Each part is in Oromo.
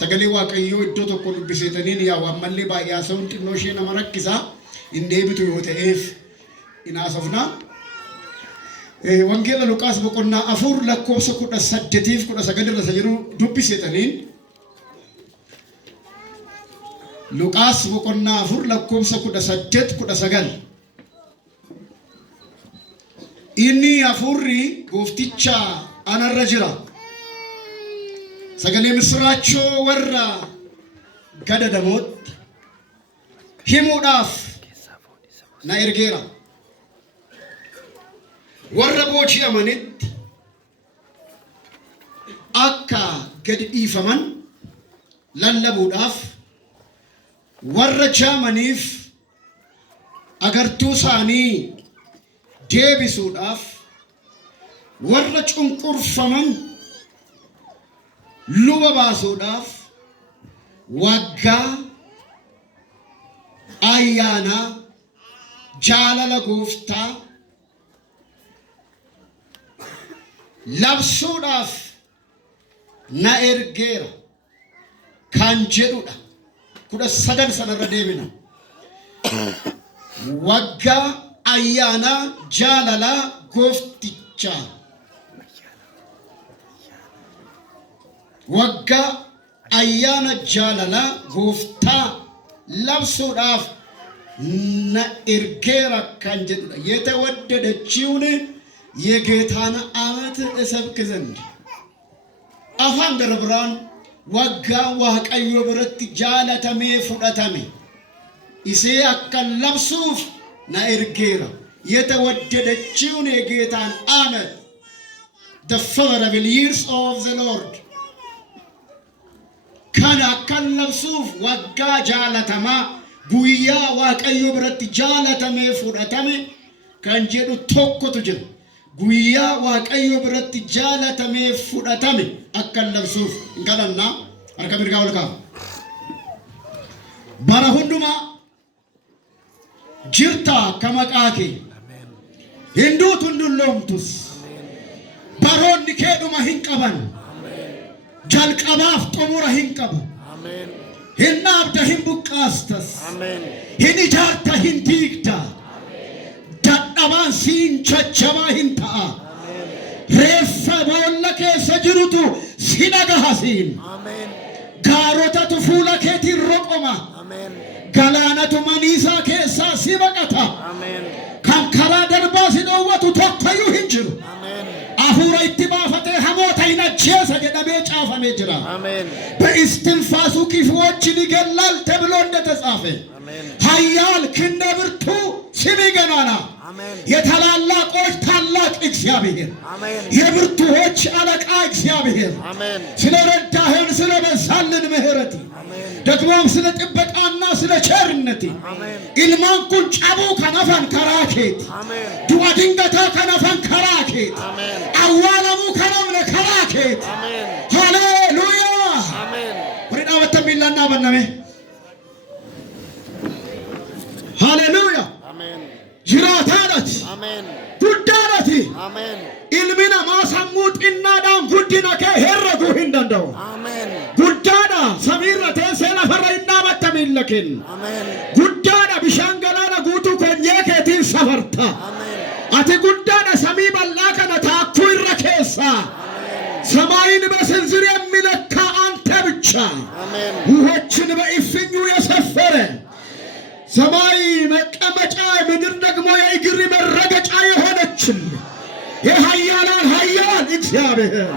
sagalee waaqayyoo iddoo tokko dubbiseetaniin yaa ammallee baay'ee haasawuun xinnoo ishee nama rakkisaa hin deebitu yoo ta'eef hin haasofna. Wangeela Luqaas boqonnaa 4 lakkoofsa 18-19 irra jiru dubbiseetaniin. Luqaas boqonnaa 4 lakkoofsa 18-19. Inni hafuurri goofticha anarra jira. Sagalee misraachoo warra gadadamooti himuudhaaf na ergeera. Warra booji'amanitti akka gadi dhiifaman lallabuudhaaf, warra jaamaniif agartuu isaanii deebisuudhaaf, warra cunqurfaman luba baasuudhaaf, waggaa ayyaana jaalala gooftaa labsuudhaaf na ergeera kan jedhudha. 19 sanarra deebina. Waggaa ayyaana jaalala gooftichaa, waggaa ayyaana jaalala gooftaa labsuudhaaf na ergeera kan jedhudha. የተወደደችውን የጌታን ዓመት እሰብክ ዘንድ አፋን ገረብራን ወጋ ዋቀዮ ብረት ጃለተሜ ፉደተሜ ኢሴ አከለብሱፍ ና ኤርጌራ የተወደደችውን የጌታን ዓመት the favorable years of the Lord kan አከለብሱፍ ወጋ ጃለተማ ጉያ ዋቀዮ ብረት ጃለተሜ ፉደተሜ kan jedhu tokkotu jira. Guyyaa waaqayyo biratti jaalatamee fudhatame akka labsuuf galanna harka mirgaa ol kaa'u. Bara hundumaa jirta akka maqaa kee hinduutu dulloomtus baroonni keedhuma hin qaban jalqabaaf xumura hin qabu. Hin dhaabda hin buqqaastas hin ijaarta hin diigda. Dadhabaan siin chachabaa hin ta'a. Reeffa boolla keessa jirutu si dhagahasiin. Gaarotatu fuula keetiin roqoma. Galaanatu maniisaa keessaa si baqata. Kan karaa darbaa si dhoowwatu tokkoyyuu hin jiru. Hafuura itti baafatee hamoota hin ajjeesa jedhamee caafamee jira. በእስትንፋሱ ክፉዎችን ይገላል ተብሎ እንደተጻፈ ኃያል ክንደ ብርቱ ስም ገናና የታላላቆች ታላቅ እግዚአብሔር የብርቱዎች አለቃ እግዚአብሔር ስለረዳህን ስለበዛልን ምሕረት ደግሞም ስለ ጥበቃና ስለ ቸርነት ኢልማንኩን ጫቡ ከነፈን ከራኬት ዱዓ ድንገታ ከነፈን ከራኬት አዋለሙ ከነምነ ከራኬት ሃሌሉያ ወሪዳ ወተሚላና በነሜ ሃሌሉያ ጅራታነት ጉዳነት ኢልሚና ማሳሙ ጢናዳን ጉዲና ከሄረጉ እንደንደው ጉዳዳ ሰሚረተ ሰለፈረይና በተሚለከን ጉዳዳ ቢሻንገላና ጉቱ ኮኘከቲን ሰፈርታ አቲ ጉዳዳ ሰሚ በላከነ ታኩ ይረከሳ ሰማይን በስንዝር የሚለካ አንተ ብቻ ውሆችን በእፍኙ የሰፈረ ሰማይ መቀመጫ ምድር ደግሞ የእግር መረገጫ የሆነችን የኃያላን ኃያል እግዚአብሔር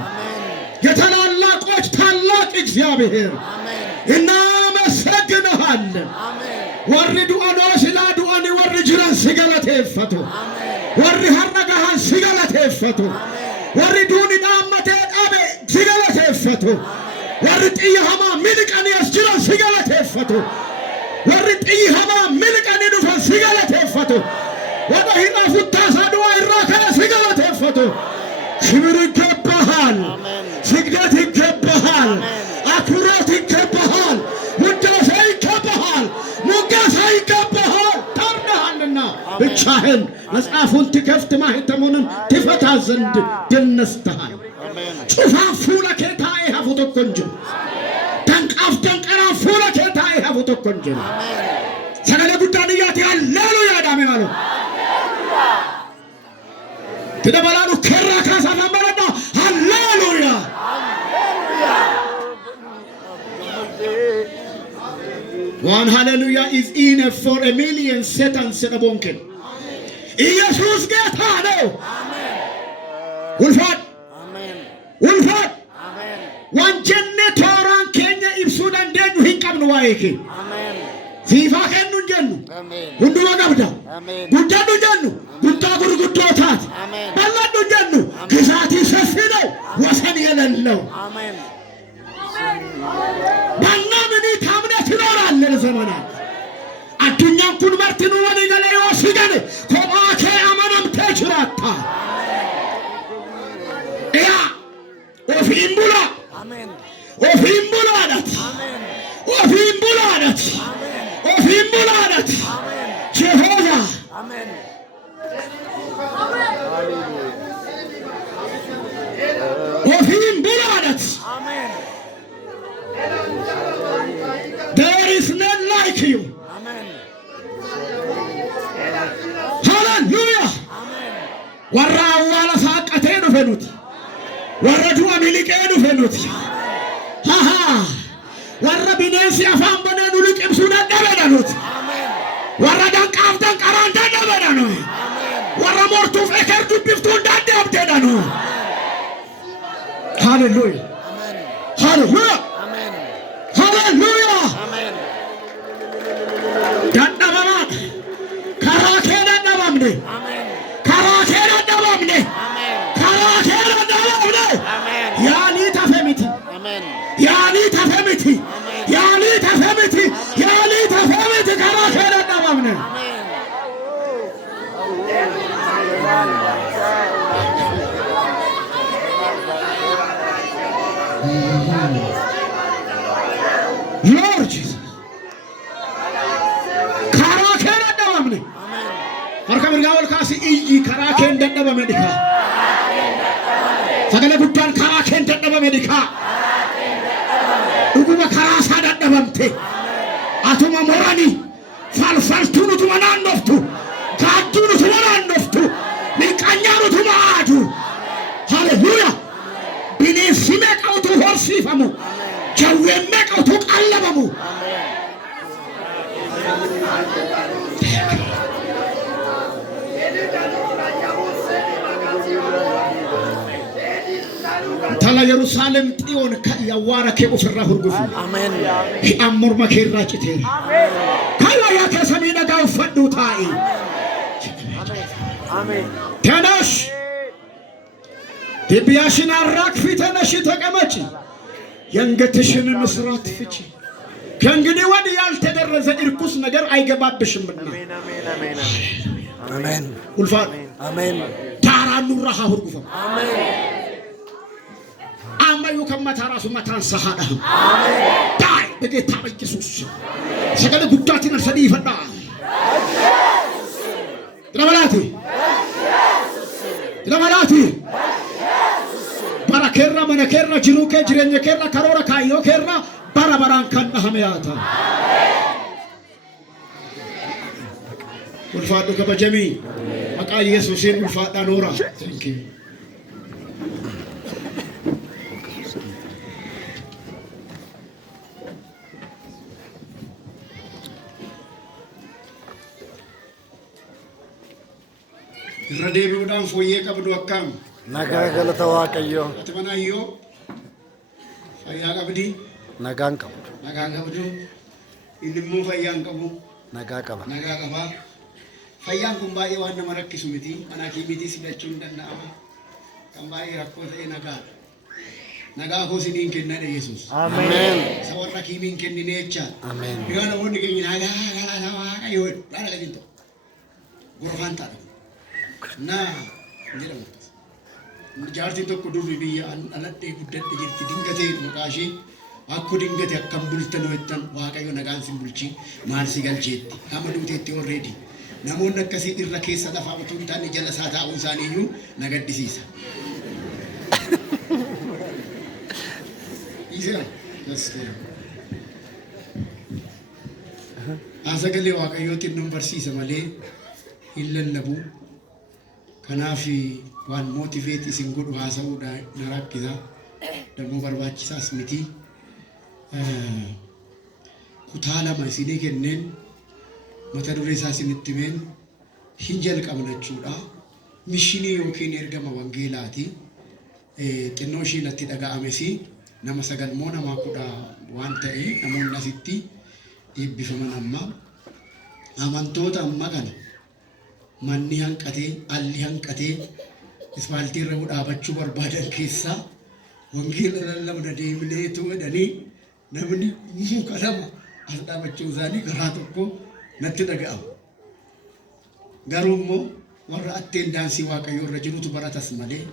የታላላቆች ታላቅ እግዚአብሔር እናመሰግንሃለን። ወሪ ዱአኖ ስላ ዱአኒ ወሪ ጅራን ሲገለቴፈቱ ወሪ ሀረጋሃን ሲገለቴፈቱ ወሪ ዱኒ ዳመቴ ዳቤ ሲገለቴፈቱ ወሪ ጥያሃማ ሚልቀን ያስጅራን ሲገለቴፈቱ warri xiyhama milqani dhufan sigalateeffatu wada hirafu tasadwa irraa sigalateeffatu ክብር ይገባሃል ስግደት ይገባሃል አክብሮት ይገባሃል ውዳሴ ይገባሃል ሞገስ ይገባሃል ጠርነሃልና ብቻህን መጽሐፉን ትከፍት ማህተሙን ትፈታ ዘንድ ድል ነስተሃል ጩፋፉ ለኬታዬ ሀፉ ተኮንጅ danqaaf danqaraan fuula kee taa'ee hafu tokko hin jiru. Sagalee guddaan iyyaati haleluuyaa dhaame malu. Tida balaanu kerraa kaasaa lambaladha haleluuyaa. One hallelujah is enough for a million Satan said a bonken. Jesus get hano. Ulfat. Ulfat. One jannatoran Kenya ibsudan denu hinkam nuwaiki. Sifa kennu jennu. Hundu wagabda. Guddannu jennu. Guddaa gurguddootaat. Balladdu jennu. Kisaatii saffido wasan yelalለው. Bannamini tamne tinoralle ዘመናት አዱኛን ኩን ማርቲኑ ወኒ ገለ ይወስገን ኮባኬ አመነም ተችራታ ያ ኦፊምቡላ አሜን ኦፊምቡላ አለት አሜን ኦፊምቡላ አለት ኦፊምቡላ አለት አሜን ጀሆቫ አሜን ኦፊምቡላ አለት አሜን. There is none like you. Amen. Hallelujah. Amen. Warra awwala saaqatee dhufe nuti. Warra du'a miliqee dhufe nuti. Warra bineensi afaan banee nu liqimsuu dadhabedha nuti. Warra danqaaf danqaraan dadhabedha nuyi. Warra mortuuf eker dubbiftuun dadhabdedha nuyi. Hallelujah. Hallelujah. Hallelujah. Amen. Dadhabama karake dadhabamne. Amen. Karake dadhabamne. Amen. Karake dadhabamne. Amen. Yani tafemiti. Amen. Yani tafemiti. Amen. Yani tafemiti. Yani tafemiti karake dadhabamne. Amen. Lord Jesus. Karakeen dadhabamne. Amen. Harka mirgaa ol kaasi iyyi karakeen dadhabame dhika. Sagalee guddaan karakeen dadhabame dhika. Dhuguma karaasaa dadhabamte. Atuma morani falfaltuun utuma naannoftu. Gaadduun utuma naannoftu. Miqanyaan utuma aadu. Hallelujah. Bineensi meeqa utuu horsiifamu. Jawween meeqa utuu qallabamu. Tala Yerusaalem xiyoon yawaara kee ofirraa hurgufi. Amen. Hi'aan morma kee irraa citeera. Amen. Kayyaa keessanii dhagaa uffadhuu taa'i. Amen. Tanash. Tibiyaashin arraaqfi ተነሽ ተቀመጪ. የአንገትሽን ምስራት ፍቺ። ከእንግዲህ ወዲህ ያልተደረሰ እርኩስ ነገር አይገባብሽምና። አሜን አሜን አሜን አሜን። ኡልፋን አሜን። ታራኑ ረሃ ሁርጉፋ አሜን። አማዩ ከመታራሱ መታን ሰሃዳ አሜን። ዳይ በጌታ በኢየሱስ ሰገለ ጉዳቲን ሰዲ ይፈዳ ድረበላቲ ድረበላቲ Barakerra manakerra jiruke jirenya kerra karora kayo kerra barabaran kanna hamiyata. Ulfaadhu kabajamii maqaa Yesuusiin ulfaadhaan oora. Thank you. Irra deebi'uudhaan fooyyee qabdu akkam. Nagaa galata Waaqayyoo. Atmanaayyo fayyaa qabdi. Nagaan qabu. Nagaa qabdu. Inni immoo fayyaan qabu. Nagaa qaba. Nagaa qaba. Fayyaan kun baay'ee waan nama rakkisu miti. Manaa kiimitii sidachuu hin danda'ama. Kan baay'ee rakkoo ta'e nagaadha. Nagaa koo siniin kennadha Yesuus. Ameen. Isa warra kiimiin kennine jechaadha. Ameen. Yoo namoonni keenya nagaa galata Waaqayyoo dhaala qajeelto. Gorfaan ta'a. Naa jedhamu. Jaartiin tokko durri biyya aladhee guddadhe jirti dingatee maqaashee akko dingate akkam bultan wettan Waaqayyo nagaan sin bulchi maal si galcheetti amma duuteetti already namoonni akkasii irra keessa lafaa utuu hin taane jala isaa taa'uun isaaniiyyuu na gaddisiisa. Isa Asagalee waaqayyootiin nun barsiisa malee hin lallabu. Kanaaf waan mootiveet isin godhu haasa'uudha na rakkisa. Dammoo barbaachisaas miti. Kutaa lama isinii kenneen mata duree isaa isinitti himeen hin jalqabna jechuudha. Mishinii yookiin ergama wangeelaati. Xinnoo ishii natti dhaga'ames nama 9 moo nama 10 waan ta'e namoonni asitti eebbifaman amma amantoota amma kana manni hanqatee alli hanqatee isfaaltii irra dhaabachuu barbaadan keessaa wangeela lallabna deemneetu jedhanii namni muka lama as dhaabachuu isaanii karaa tokko natti dhaga'ama. Garuu immoo warra atteen daansii waaqayyoo irra jirutu baratas malee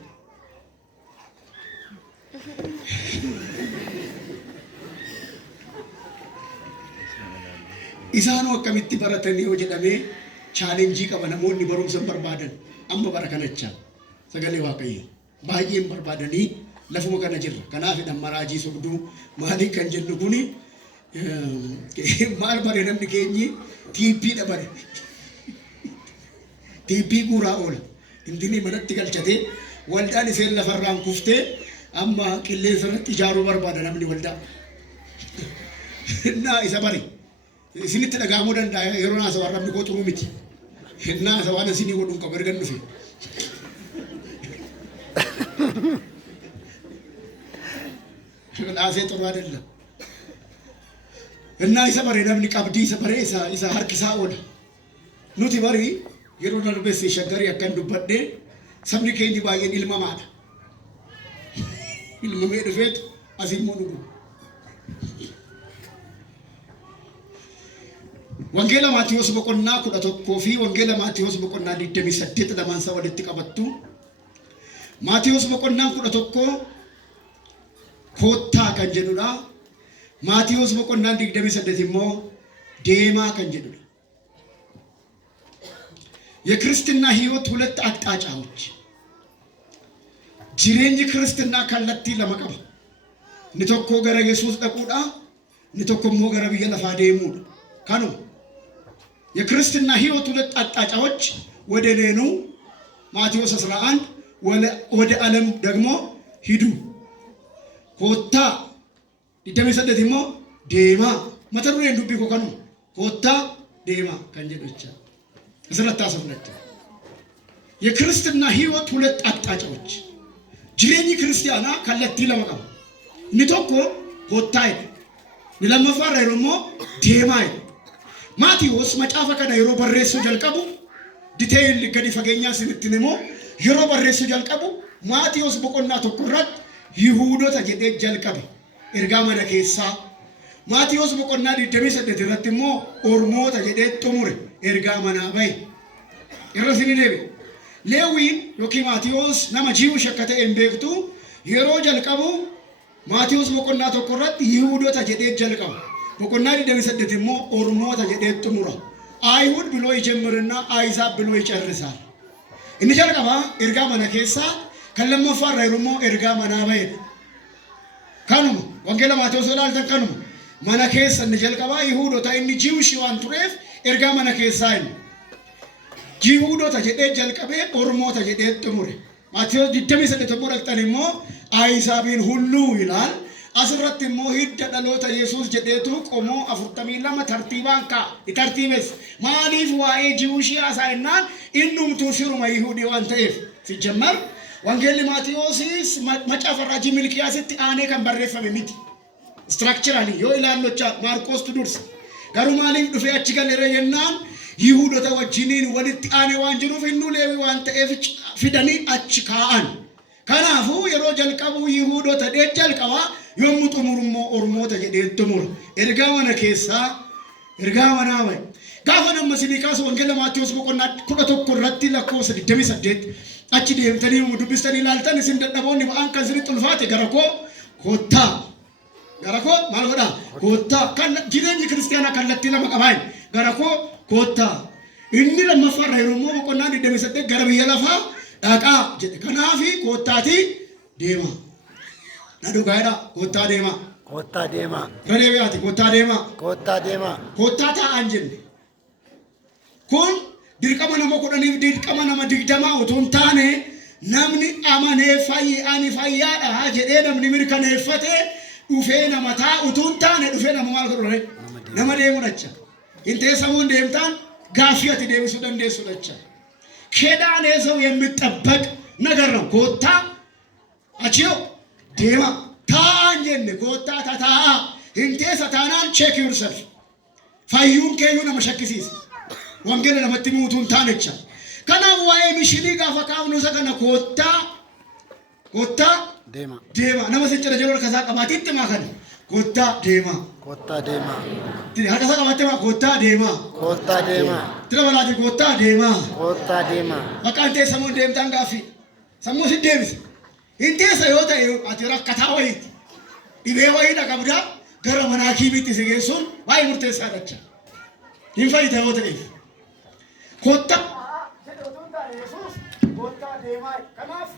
isaanoo akkamitti baratanii yoo jedhamee chaalenjii qaba namoonni barumsa barbaadan amma bara kanachaa sagalee waaqayyoo baay'een barbaadanii lafuma kana jirra. Kanaaf dhamma raajii sobduu maaliin kan jennu kuni maal bare namni keenyi tiippii dhabare tiippii guuraa oola indini manatti galchatee waldaan iseen lafarraan kuftee amma qilleensa irratti ijaaruu barbaada namni waldaa innaa isa bare isinitti dhagahamuu danda'a yeroo naasa warrabni koo xuruu miti innaa isa waan isinii godhuun qabu ergan dhufe laasee xuruu adalla innaa isa bare namni qabdii isa bare isa harkisaa oola nuti bari yeroo darbesse shaggarii akkan dubbadhee sabni keenyi baay'een ilmamaadha. Ilmamee dhufeetu asii immoo dhugu. Wangeela Maatiyos boqonnaa 11 fi Wangeela Maatiyos boqonnaa 28 lamaan walitti qabattu. Maatiyos boqonnaa 11 koottaa kan jedhudha. Maatiyos boqonnaa 28 immoo deemaa kan jedhudha. የክርስትና ህይወት ሁለት አቅጣጫዎች ጅሬንጂ ክርስትና ካለቲ ለመቀበ ንቶኮ ገረ ኢየሱስ ደቁዳ ንቶኮሞ ገረ ብየ ለፋ ደሙ ካኑ የክርስትና ህይወት ሁለት አቅጣጫዎች ወደ ሌኑ ማቴዎስ 11 ወደ ዓለም ደግሞ ሂዱ ኮታ ይደመሰደትሞ ዴማ መተሩ እንዱቢ ኮከኑ ኮታ ዴማ ከንጀዶቻ ስለታሰፍነት የክርስትና ህይወት ሁለት አቅጣጫዎች ጅሬኒ ክርስቲያና ካለቲ ለመቀም ንቶኮ ኮታይ ንለመፋራ ይሮሞ ዴማይ ማቴዎስ መጫፈ ከዳ ይሮ በሬሱ ጀልቀቡ ዲቴይል ገዲ ፈገኛ ስንትነሞ ይሮ በሬሱ ጀልቀቡ ማቴዎስ በቆና ተቆራት ይሁዶታ ጀዴ ጀልቀበ ኤርጋመነ ኬሳ ማቴዎስ በቆና ዲደሚሰደት ረትሞ ኦርሞታ ጀዴ ጦሙረ ኤርጋመና ባይ ይረሲኒ ደቤ ሌዊን ዮኪ ማቴዎስ ነማ ጂው ሸከተ ኤምቤክቱ የሮ ጀልቀቡ ማቴዎስ በቆና ተቆራት ይሁዶታ ጀዴ ጀልቀቡ በቆና ዲደሚሰደትሞ ኦርሞታ ጀዴ ጦሙራ አይሁድ ብሎ ይጀምርና አይዛብ ብሎ ይጨርሳል። እኒ ጀልቀባ ኤርጋመና ኬሳ ከለመፋራ ይሩሞ ኤርጋመና ባይ ካኑ ወንጌላ ማቴዎስ ወላልተን ካኑ mana keessa inni jalqaba Yihuudota inni Jiwishi waan tureef ergaa mana keessaa inni Yihuudota jedhee jalqabee Oromoota jedhee xumure. Maatiyos 28 bodhaqxan immoo Ahisaabiin hulluu ilaal asirratti immoo hidda dhaloota Yesuus jedheetu qomoo 42 tartiibaan ka'a tartiibes maaliif waa'ee Jiwishi haasa'ennaan innumtuu siruma Yihuudii waan ta'eef sijammar wangeelli Maatiyoosis macaafa raajii Milkiyaasitti aanee kan barreeffame miti. Structurally yo ilaallocha Marqos tudurs garu maaliif dhufe achi galere yennaan Yihuudota wajjiniin walitti aane waan jiruuf innu Leewi waan ta'eef fidanii achi kaa'an. Kanaafuu yeroo jalqabu Yihuudota dhee jalqaba yommuu xumurummoo Oromoota jedhee xumura. Ergaa mana keessaa ergaa manaa bahe. Gaafa nama sinikaas wangeela Maatiyos boqonnaa 11 irratti lakkoofsa 28 achi deemtanii dubbistanii ilaaltan isin dadhaboonni ba'aan kan sirriitti ulfaate gara koo kottaa. Garako maal godha kotta kan jireenyi kiristiyaana kallattii lama qabaay garako kotta inni lammaffaa yeroo boqonnaa 28 gara biyya lafaa dhaqaa jedhe kanaafi kottaati deema na dhugaadha kottaa deema Koottaa deemaa. Radeebiyaati kottaa deemaa. Koottaa deemaa. Kottaa taa'aa hin jenne. Kun dirqama nama kudhaniif dirqama nama 20 utuu hin taane namni amanee ani fayyaadha jedhee namni mirkaneeffatee dhufee nama taa'u utuu hin taane dhufee nama maal godhu nama deemu dhacha. Hin teessamuun deemtaan gaaffii ati deebisuu dandeessu dhacha. Kedaan ሰው የሚጠበቅ ነገር ነው። ኮታ አቺዮ ዴማ ታንጀን ኮታ ታታ እንቴ ሰታናን ቼክ ዩርሰልፍ ፋዩን ከዩ ነመሸክሲስ ወንጌል ለመትሙቱን ታነቻ ከናው ዋይ ሚሽሊ ጋፈካው ነው ሰከነ ኮታ ዴማ ነመሰጨረ ጀሮር ከዛ ቀማቲት ማከነ ኮታ ዴማ harka qabattee koottaa deemaa. Koottaa deemaa. Tira balaati koottaa deemaa. Koottaa deemaa. Maqaan ta'e sammuu deemtaan gaaffii. Sammuu si deebise. Hin teessa yoo ta'e ati rakkataa wayiiti. Dhibee wayiidha qabdaa gara manaa kiimitti si geessuun baay'ee murteessaa dhacha. Hin fayyita yoo ta'eef. Koottaa. Koottaa deemaa. Kanaaf.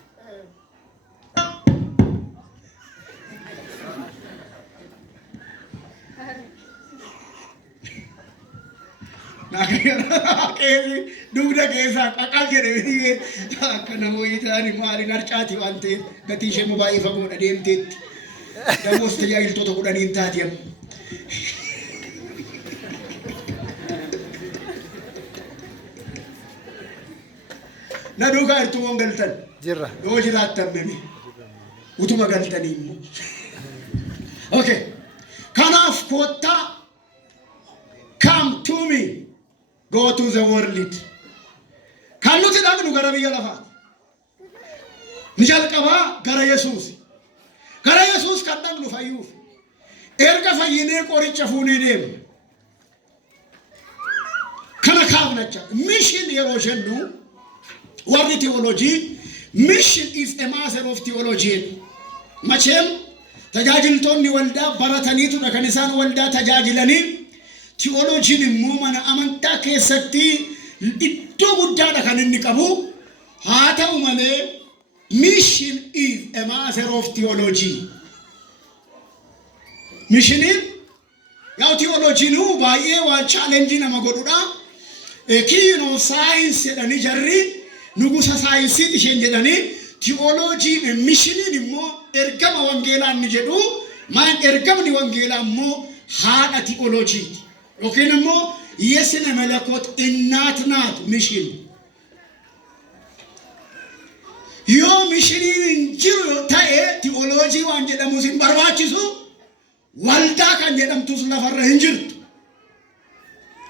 Dugda keessa qaqal jedhee akka namoonni ta'anii maaliin harcaati waan ta'eef gatii ishee baay'ee fagoodha deemteetti. Damoos tajaajiltoota 10 hin taati amma. Na duukaa irtuuwwan galtan. Jirra. Yoo jiraattan mimi. Utuma galtanii immoo. Okay. Kanaaf koottaa come to me. Go to the world. Kan nuti dhaqnu gara biyya lafaati. Ni jalqabaa gara Yesuus. Gara Yesuus kan dhaqnu fayyuuf. Erga fayyinee qoricha fuunee deemna. Kana kaafnacha. Mission yeroo jennu warri theology. Mission is a master of theology. Macheem tajaajiltoonni waldaa barataniitu kan isaan waldaa tajaajilanii. Theologiin immoo mana amantaa keessatti iddoo guddaadha kan inni qabu. Haa ta'u malee mission is a master of theology. Missioniin yaa theologiin baay'ee waan challenge nama godhudha. Kiinoo saayinsii jedhanii jarri nugusa saayinsii isheen jedhanii theologiin missioniin immoo ergama wangeelaa inni jedhu maan ergamni wangeelaa immoo haadha theologiiti. Yookiin immoo yeesina malakot እናት ናት ሚሽን yoo mishiniin injiru ta'e theology waan jedhamu sin barbaachisu waldaa kan jedhamtus lafarra hin jirtu.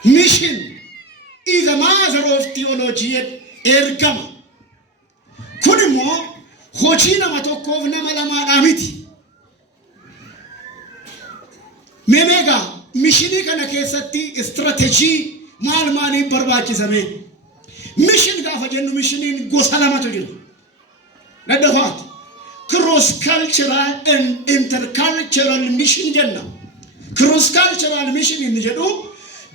Mission is a master of theology ergama. Kun immoo hojii nama tokkoof nama lamaadhaa miti. Memeegaa Mishinii kana keessatti strategy maaliin barbaachisame. Mission gaafa jennu mishiniin gosa lamatu jira. Laddafaati. Cross cultural and intercultural mission jenna. Cross cultural mission inni jedhu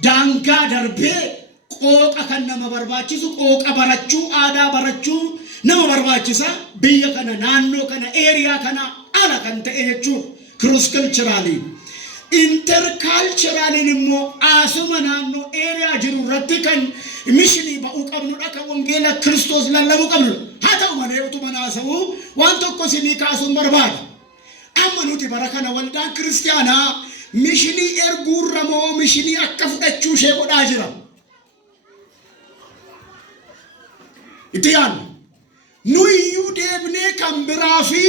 daangaa darbee qooqa kan nama barbaachisu qooqa barachuu aadaa barachuu nama barbaachisa biyya kana naannoo kana area kana ala kan ta'e jechuudha. Cross cultural. Intercultural immoo asuma naannoo area jiru irratti kan mishinii ba'uu qabnudha kan wangeela Kiristoos lallabuu qabnu. Haa ta'u malee utuma naasa'u waan tokko isinii kaasuun barbaada. Amma nuti bara kana waldaan kiristaanaa mishinii erguurra moo mishinii akka fudhachuu ishee godhaa jira. Itti yaadna. Nuyyuu deebinee kan biraa fi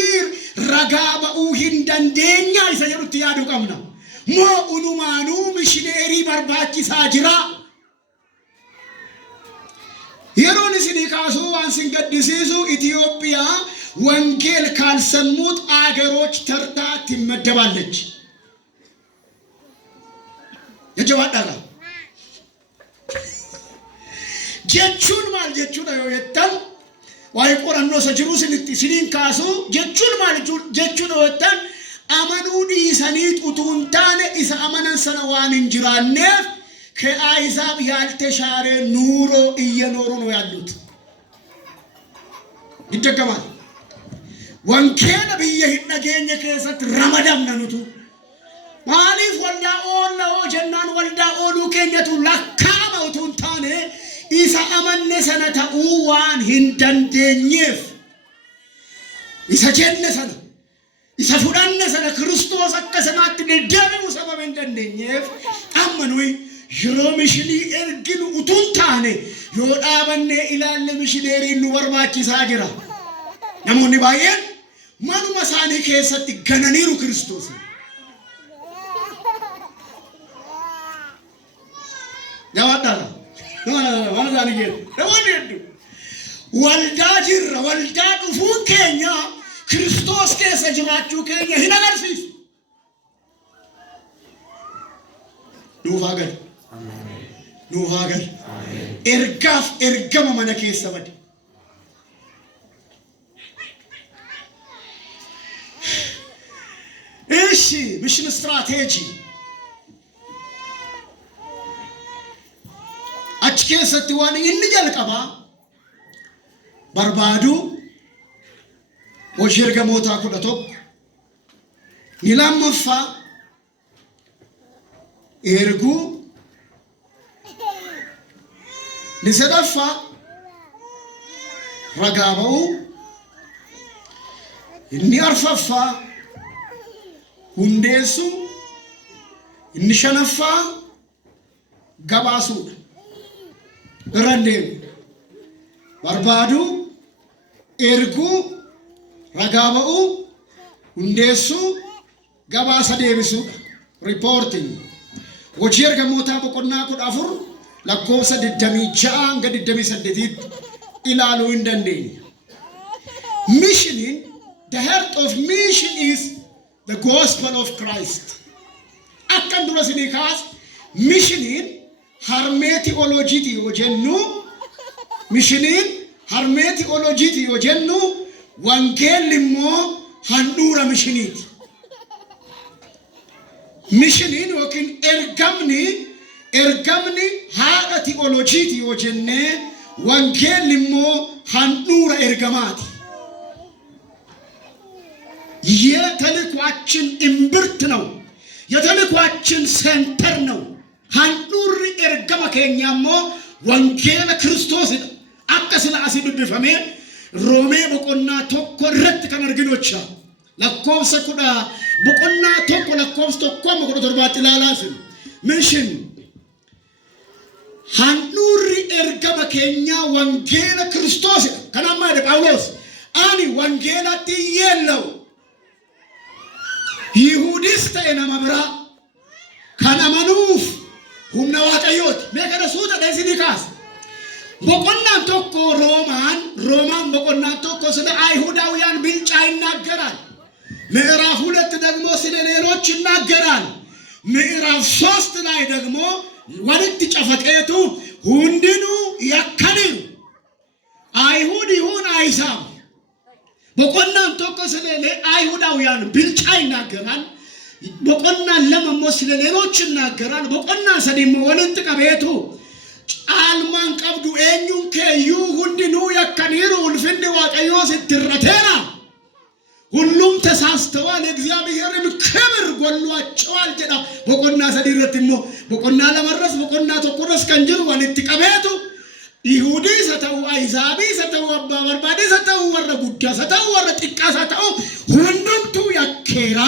ragaa ba'uu hin dandeenya isa jedhutti yaaduu qabna. Moo unumaanuu mishineerii barbaachisaa jira. Yeroon isinii kaasuu waan sin gaddisiisu Itoophiyaa ወንጌል ካልሰሙት አገሮች ተርታ ትመደባለች። የጀዋዳላ ጀቹን ማል ጀቹን አየተን ዋይ ቆራኖ ሰጅሩ ሲኒን ካሱ ጀቹን ማል ጀቹን ወጣን አመኑ ዲሰኒ ጡቱንታነ ኢሳ አመነን ሰነዋን እንጅራነፍ ከአይዛብ ያልተሻረ ኑሮ እየኖሩ ነው ያሉት። ይደገማል ወንጌል በየህነገኘ ከሰት ረመዳን ነኑቱ ማሊፍ ወልዳ ኦላኦ ጀናን ወልዳ ኦሉ ከኘቱ ለካመውቱን ታኔ ኢሳ አመነ ሰነተኡ ዋን ሂንደንደኝፍ ኢሳ ጀነ ሰነ ኢሳ ፉዳነ ሰነ ክርስቶስ አከሰናት ለደሙ ሰበብ እንደንደኝፍ አመኑይ ይሮምሽሊ እርግን ኡቱን ታኔ ዮዳበነ ኢላለ ምሽሌሪ ኑወርባቺ ሳጅራ ነሙኒ ባየን ማኑ መሳኔ ከሰት ገነኒሩ ክርስቶስ ያዋዳላ ዋና ዛንጌ ለወንዱ ወልዳ ጅራ ወልዳ ዱፉን ከኛ ክርስቶስ ከሰጅማቹ ከኛ ይናገርሲስ ኑፋገር ኑፋገር ኤርጋፍ ኤርገማ መነከ ሰበድ እሺ ሚሽን ስትራቴጂ አችኬ ሰጥዋን እንጀል ቀባ በርባዱ ወጀር ገሞታ ኩለቶ ኒላመፋ ኤርጉ ንሰዳፋ ረጋባው እንያርፋፋ ሁንዴሱ እንሸነፋ ገባሱ ረንዴ በርባዱ ኤርጉ ረጋባው ሁንዴሱ ገባሳ ደብሱ ሪፖርቲንግ ወጀር ገሞታ በቆና ኩዳፉር ለኮሰ ደደሚጃ እንገድ ደሚሰደቲት ኢላሉ እንደንደኝ ሚሽንን the heart of mission is the gospel of Christ akan durasinikas missionin hermeticology yojennu missionin hermeticology yojennu wangelimmo handura missionit missionin wakin ergamni haada theology yojenne wangelimmo handura ergamati የተልኳችን እምብርት ነው የተልኳችን ሴንተር ነው ሃንዱር ኤርገማ ከኛሞ ወንጌል ክርስቶስ አቀስለ አሲዱ ቢፈሜ ሮሜ በቆና ቶኮ ረት ከነርግኖቻ ለኮብሰ ኩዳ በቆና ቶኮ ለኮብስ ቶኮ መቆዶ ተርባት ላላስ ሚሽን ሃንዱር ኤርገማ ከኛ ወንጌል ክርስቶስ ከናማ ጳውሎስ አኒ ወንጌላት የለው ይሁዲስ ተነማብራ ካናማኑፍ ሁምና ዋቀዮት መከረሱት ደሲኒካስ በቆና ቶኮ ሮማን በቆና ቶኮ ስለ አይሁዳውያን ብልጫ ይናገራል ምዕራፍ 2 ደግሞ ስለ ሌሎች ይናገራል ምዕራፍ 3 ላይ ደግሞ ወልት ጨፈቀቱ ሁንድኑ ያከኒሩ አይሁድ ይሁን አይሳም በቆና ቶኮ ስለ አይሁዳውያን ብልጫ ይናገራል በቆና ለመሞስ ስለ ሌሎች ይናገራል በቆና ሰዲሞ ወልት ቀበቱ ጫልማን ቀብዱ ኤኙን ከዩ ሁንድኑ ያከኒሩ ልፍንድ ዋቀዮ ስትረተራ ሁሉም ተሳስተዋል እግዚአብሔርን ክብር ጎሏቸዋል ጀዳ በቆና ሰዲረትሞ በቆና ለመረስ በቆና ተቆረስ ከንጅሩ ወልት ቀበቱ ይሁዲ ሰተው አይዛቢ ሰተው አባ በርባዴ ሰተው ወረ ጉዳ ሰተው ወረ ጥቃ ሰተው ሁንዱምቱ ያከራ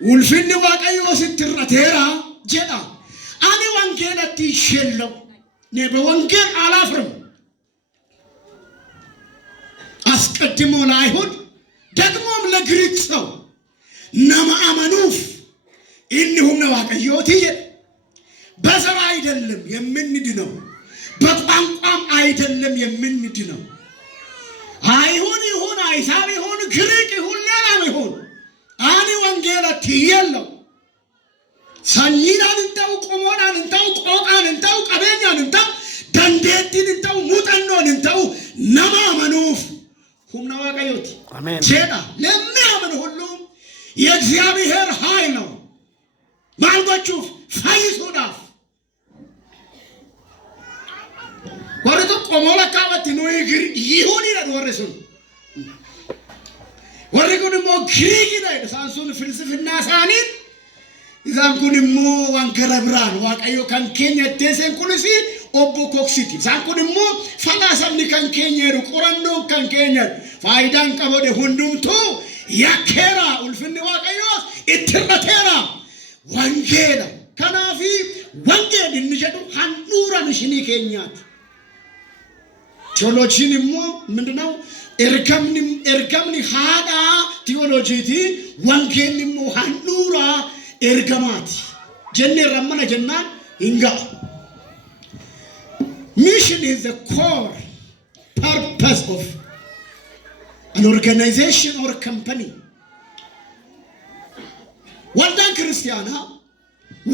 ውልፍን ዋቀዮ ስትረተራ ጀዳ አኒ ወንጌላት ይሸለው በወንጌል አላፍርም አስቀድሞ ለአይሁድ ደግሞም ለግሪክ ሰው ነማአመኑፍ እንሁም ነው ዋቀዮት በዘር አይደለም የምንድነው በቋንቋም አይደለም የምንድነው አይሁን ይሁን አይሳብ ይሁን ግሪክ ይሁን ሌላም ይሁን አኒ ወንጌላት የለው ሰኝናን እንታው ቆሞናን እንታው ቆቃን እንታው ቀበኛን እንታው ደንዴቲን እንታው ሙጠኖን እንታው ነማመኑፍ ሁምና ዋቀዮት አሜን ጀዳ ለሚያምን ሁሉ የእግዚአብሔር ኃይል ነው ማልጎቹ ፈይሱዳፍ ወረቶ ቆሞላ ካበት ነው ይግር ይሁን ይላል ወረሱን ወረጉን ሞ ግሪክ ይላል ሳንሱን ፍልስፍና ሳኒን Isaan kun immoo waan gara biraan waaqayyo kan keenya teesseen kunis obbo Koksiti. Isaan kun immoo falaasamni kan keenya jedhu qorannoon kan keenya faayidaan qabade hundumtuu yakkeera ulfinni waaqayyoos itti hir'ateera. Wangeela kanaafi wangeelli inni jedhu handhuura mishinii keenyaati. Teoloojiin immoo ምንድነው? ergamni haadha teoloojiiti. Wangeelli immoo handhuura ergamaati. Jennee rammana jennaan hinga. Mission is the core purpose of an organization or company. Waldaan kiristaanaa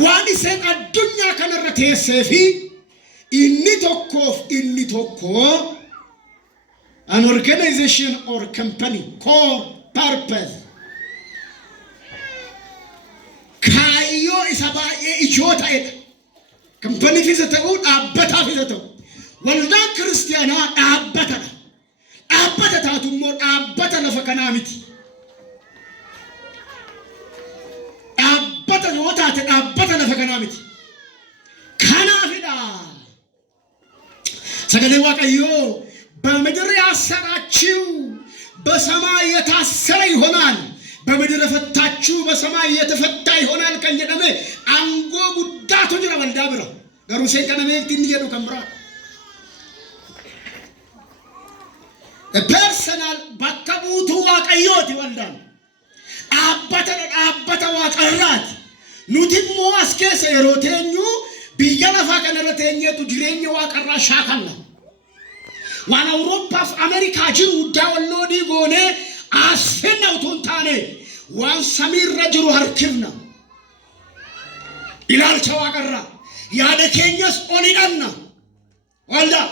waan isaan addunyaa kanarra teessee fi inni tokko an organization or company core purpose kaayoo isa baay'ee ijoo ta'edha. Kampaniifis haa ta'u dhaabbataafis haa ta'u waldaan kiristaanaa dhaabbatadha. Dhaabbata taatu immoo dhaabbata lafa kanaa miti. Dhaabbata yoo taate dhaabbata lafa kanaa miti. Kanaafidha sagalee waaqayyoo በምድር ያሰራችሁ በሰማይ የታሰረ ይሆናል፣ በምድር የፈታችሁ በሰማይ የተፈታ ይሆናል። ከየደመ አንጎ ጉዳቱ ጅራ ወልዳብራ ገሩሴን ከነሜት እንየዱ ከምራ ፐርሰናል ባከቡቱ ዋቀዮት ይወልዳል አባተ ዋቀራት ኑቲሞ አስከሰ የሮቴኙ ቢያለፋ ከነረቴኘቱ ጅሬኛ ዋቀራ ሻካላ waan Awuroopaaf Ameerikaa jiru daawwannoodii goonee asfenna utuu hin taane waan samiirra jiru harkifna. Ilaalcha waaqarraa yaada keenyas ol hidhanna. Waldaa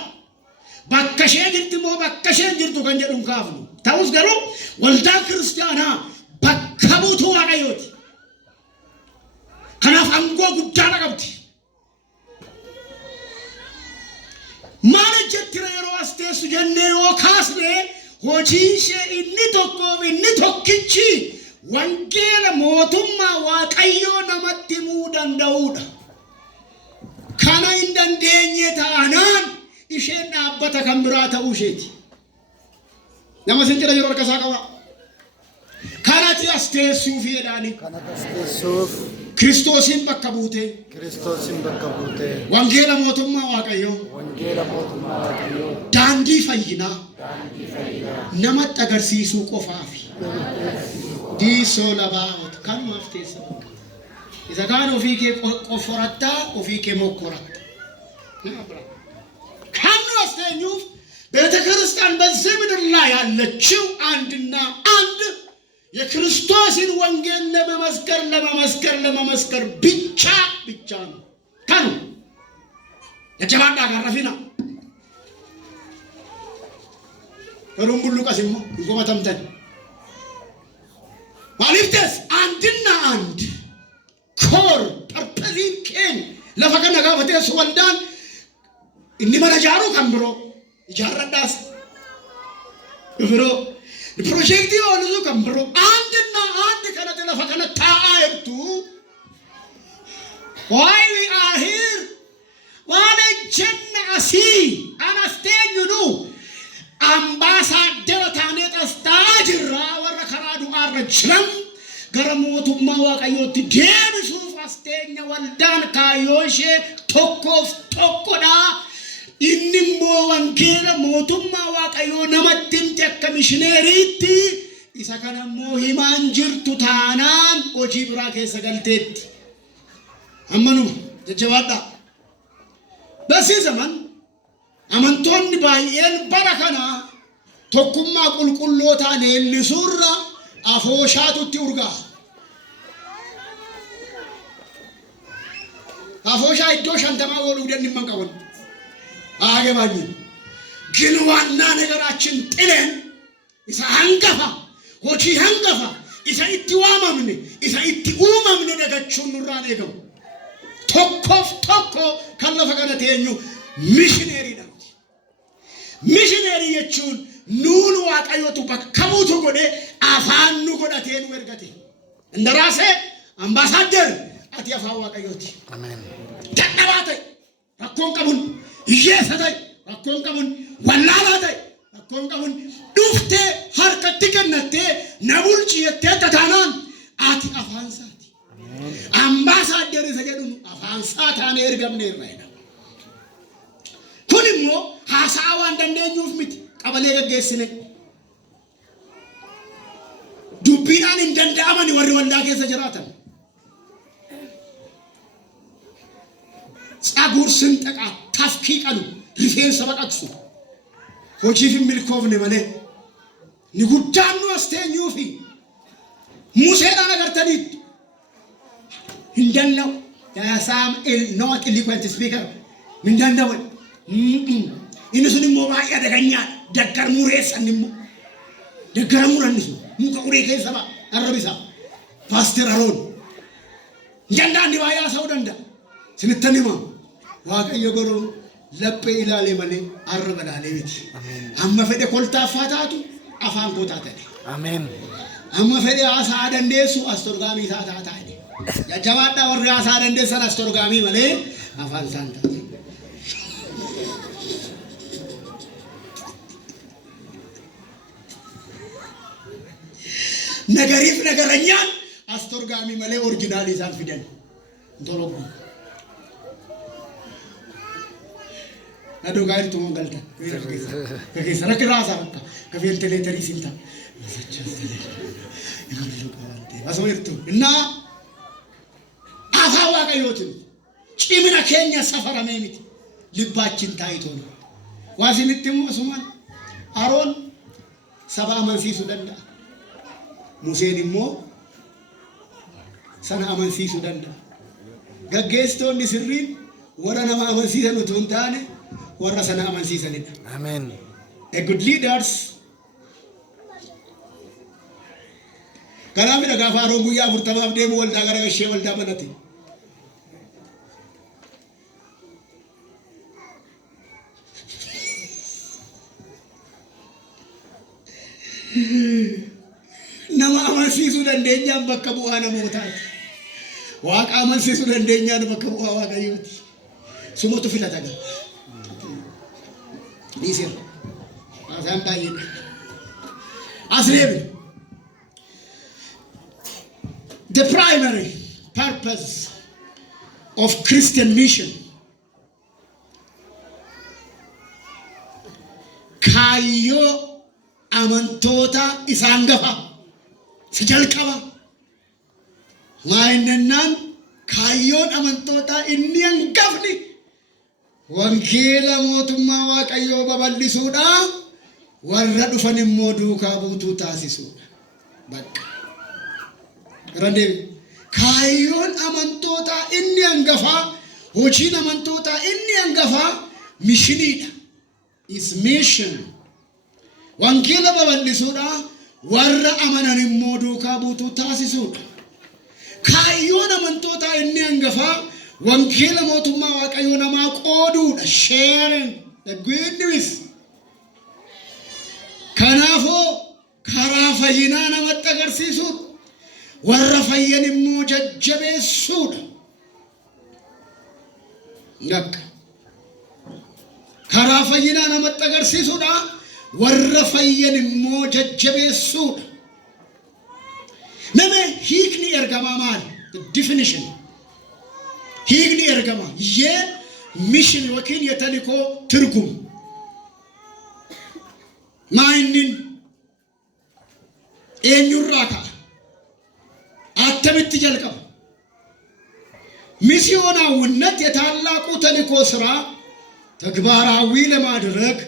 bakka ishee jirti moo bakka isheen jirtu kan jedhu hin kaafnu. Ta'us garuu waldaan kiristaanaa bakka buutuu waaqayyooti. Kanaaf aangoo guddaa qabdi. Maal jettira yeroo asteessu jennee yoo kaasne hojii ishee inni tokkichi wangeela mootummaa waaqayyoo namatti himuu danda'uudha. Kana hin dandeenye taanaan isheen dhaabbata kan biraa ta'uu isheeti. Nama sin jedha yeroo harka isaa qaba. Kanatti asteessuuf jedhaani. Kanatti asteessuuf. Kiristoosin bakka buute. Wangeela mootummaa waaqayyoo. Daandii fayyinaa. Namatti agarsiisuu qofaafi. Diisoo labaawot kanumaaf teessa. Isa kaan ofii kee qoforattaa ofii kee mokkoratta. Kanu asteenyuuf ቤተ ክርስቲያን በዚህ ምድር ላይ ያለችው አንድና አንድ የክርስቶስን ወንጌል ለመመስከር ብቻ ነው። ካኑ የጀባዳ ጋራፊና ከሩምቡሉ ቀሲሞ እንቆመተምተን ማሊፍተስ አንድና አንድ ኮር ፐርፐዚን ኬን ለፈከነ ጋፈቴስ ወልዳን እንመረጃሩ ከምብሮ ይጃረዳስ ብሮ ፕሮጀክት ይወልዙ ከምብሮ አንድና አንድ ከነተ ለፈከነ ታአይቱ why we are here wale jenna asi anastenyu nu ambassador tanet astajira warra karadu arrajlam garamotumma waqayyoti deebisuuf astenya waldan kayoshe tokkoda innimmo wangeela mootummaa waaqayyoo namatti akka mishineeriitti isa kanammoo himaan jirtu taanaan hojii biraa keessa galteetti. Ammanuma jajjabaadhaa. Basii zaman amantoonni baay'een bara kana tokkummaa qulqullootaa leellisuurra afooshaatutti urgaa. Afooshaa iddoo 50 godhuu dandimman qaban. አገባኝ ግን ዋና ነገራችን ጥለን ኢሳ አንገፋ ሆቺ አንገፋ ኢሳ ኢትዋማምን ኢሳ ኢትኡማምን ነገቹን ኑራ ነገው ቶኮ ካለፈ ገነቴኙ ሚሽነሪ ነው ሚሽነሪ የቹን ኑኑ ዋቀዮቱ በከሙቱ ጎዴ አፋኑ ጎዳቴኑ ወርገቴ እንደራሴ አምባሳደር ati afaan waaqayyooti. Ameen. Dadhabaa ta'e rakkoon qabuun hiyyeessa ta'e rakkoon qabuun wallaalaa ta'e rakkoon qabuun dhuftee harkatti kennattee na bulchi jettee tataanaan ati afaan isaati. Ambaasaaddeer isa jedhuun afaan isaa taanee ergamne irra jedha. Kun immoo haasaa waan dandeenyuuf miti qabalee gaggeessine. Dubbiidhaan hin danda'amani warri waldaa keessa jiraatan. Tsaguur sinxaqaa tafkii qalu rifeensa baqaqsu hojiif hin milkoofne malee ni guddaan nu as teenyuufi Museedhaan agartaniitu hin danda'u. Saam not eloquent speaker hin danda'u. Inni sun immoo baay'ee daganyaa daggara mureessan immoo daggara muranni sun muka uree keessa ba'a arrabisaa Paaster Aroon hin danda'an ni baay'ee haasa'uu danda'a. Sinittan himaa Waaqayyo garuu laphee ilaalee malee arraba ilaalee miti. Amma fedhe koltaaffaa taatu afaan kootaa ta'e. Ameen. Amma fedhe haasaa dandeessu astorgaamii isaa taa'e. Jajjabaadhaa warri haasaa dandeessan astorgaamii malee afaan isaan taa'e. Nagariif nagaranyaan astorgaamii malee orjinaalii isaan fidan. Ntolobbu. Aduh gair tu monggal ta. Kaki sarak rasa ka. Kaki ventilator isinta. Asal itu. Na afawa kayotin. Cimina Kenya safara memit. Libacin taito. Wasimitimu asuman. Aron saba amansi Sudanda. Musa ni mo sana amansi Sudanda. Gaggesto ni sirrin wara nama amansi sanu tuntane. Warra sana amansiisanidha. Amen. A good leaders kanaaf dhagaa faaroo guyyaa 40 deemu waldaa gara gashee waldaa banate. Nama amansiisuu dandeenyaan bakka bu'aa namootaati. Waaqa amansiisuu dandeenyaan bakka bu'aa waaqayyooti. Sumatu filata gaa. Listen, the primary purpose of Christian mission kayo amantota isangafa sijalkaba mainnan kayo amantota inni angafni Wangila mootummaa waaqayyoo babal'isuudha warra dhufan immoo duukaa buutuu taasisuudha. Bakka randee kaayyoon amantootaa inni hangafaa hojiin amantootaa inni hangafaa mishiniidha. Is mission. Wangila babal'isuudha warra amanan immoo duukaa buutuu taasisuudha. Kaayyoon amantootaa inni hangafaa Wangila mootummaa waaqayyoo namaa qooduudha. Sharing the good news. Kanaafuu karaa fayyinaa namatti agarsiisuudha. Warra fayyan immoo jajjabeessuudha. Dakka karaa fayyinaa namatti agarsiisuudha. Warra fayyan immoo jajjabeessuudha. Nama hiikni ergamaa maali? The definition. Hiikni ergama ye mission wakin yataliko turgum mainin enyurraka attamitti jalqaba ሚስዮናዊነት የታላቁ ተልእኮ ስራ ተግባራዊ ለማድረግ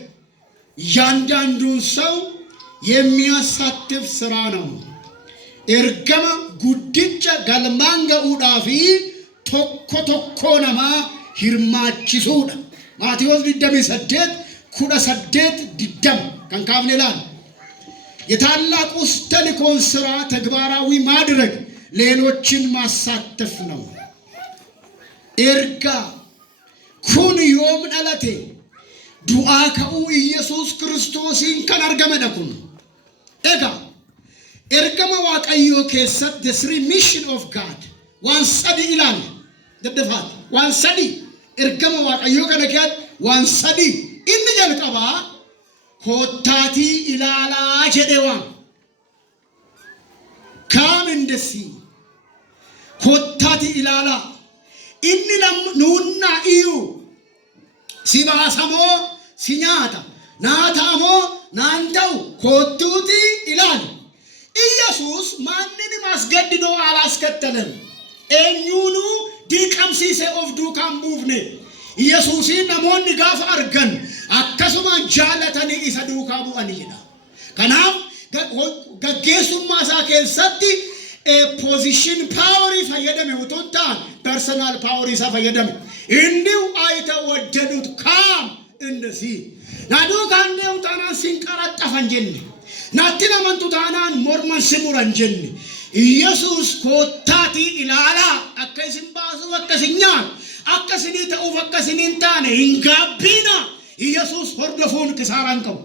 እያንዳንዱን ሰው የሚያሳትፍ ስራ ነው። ኤርገማ ጉድቻ ጋልማንጋ ኡዳፊ tokko tokko nama hirmaachisuudha. Maatiyoos 28:18 kan kaafne ilaalla. የታላቁ ተልእኮን ስራ ተግባራዊ ማድረግ ሌሎችን ማሳተፍ ነው። ኤርጋ ኩን ዮም ዳላቴ ዱዓ ከኡ ኢየሱስ ክርስቶስን ከን አርገመ ደኩን ኤጋ ኤርገማ ዋቀዮ ኬሰት the three mission of God ዋንሰዲ ኢላል ደደፋት ዋንሰዲ እርገመ ዋቀዮ ከነከት ዋንሰዲ ኢን ጀልቀባ ኮታቲ ኢላላ ጀደዋ ካም እንደሲ ኮታቲ ኢላላ ኢን ኑና እዩ ሲባሰሞ ሲኛታ ናታሞ ናንተው ኮቱቲ ኢላል ኢየሱስ ማንንም አስገድዶ አላስከተለም ኤኙኑ ዲቀምሲሴ ኦፍ ዱካም ቡፍኔ ኢየሱስ ነሞን ጋፍ አርገን አከሱማን ጃለተኒ ኢሰ ዱካ ቡአን ይዳ ከናም ገጌሱማ ሳኬሰቲ ፖዚሽን ፓወር ይፈየደም ወቶንታ ፐርሰናል ፓወር ይፈየደም እንዲው አይተ ወደዱት ካም እንደዚህ ናዱ ካንዴው ታና ሲንቀራጠፈ እንጀን ናቲና መንቱ ታናን ሞርማን ሲሙራን እንጀን ኢየሱስ ኮታቲ ኢላላ አከሲም ባሱ ወከሲኛ አከሲኒ ተኡ ወከሲኒን ታነ ኢንጋቢና ኢየሱስ ሆርዶፎን ክሳራንቀው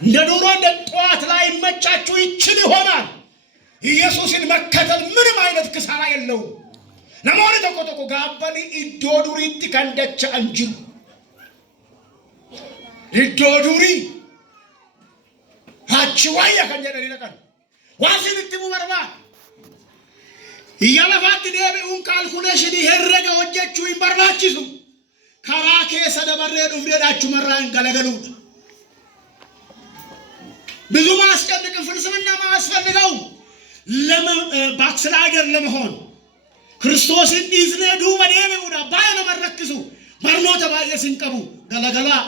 እንደዶሮ እንደጧት ላይ መጫቹ ይችል ይሆናል ኢየሱስን መከተል ምንም አይነት ክሳራ የለው ነሞሪ ተቆጠቆ ጋባኒ ኢዶዱሪት ከንደቻ እንጂ ኢዶዱሪ ሃችዋያ ከንጀደ ሊለቀን ዋሲን ትሙ በርባ ይያለፋት ደብኡን ካልኩሌሽን ይሄረገ ወጀቹ ይበርባችሱ ከራኬ ሰደበረዱ እንደዳችሁ መራን ገለገሉ ብዙ ማስጨንቅ ፍልስፍና ማስፈልገው ባክስላይደር ለመሆን ክርስቶስን ይዝነዱ በደምውዳ ባይነ መረክሱ በርኖ ተባየ ሲንቀቡ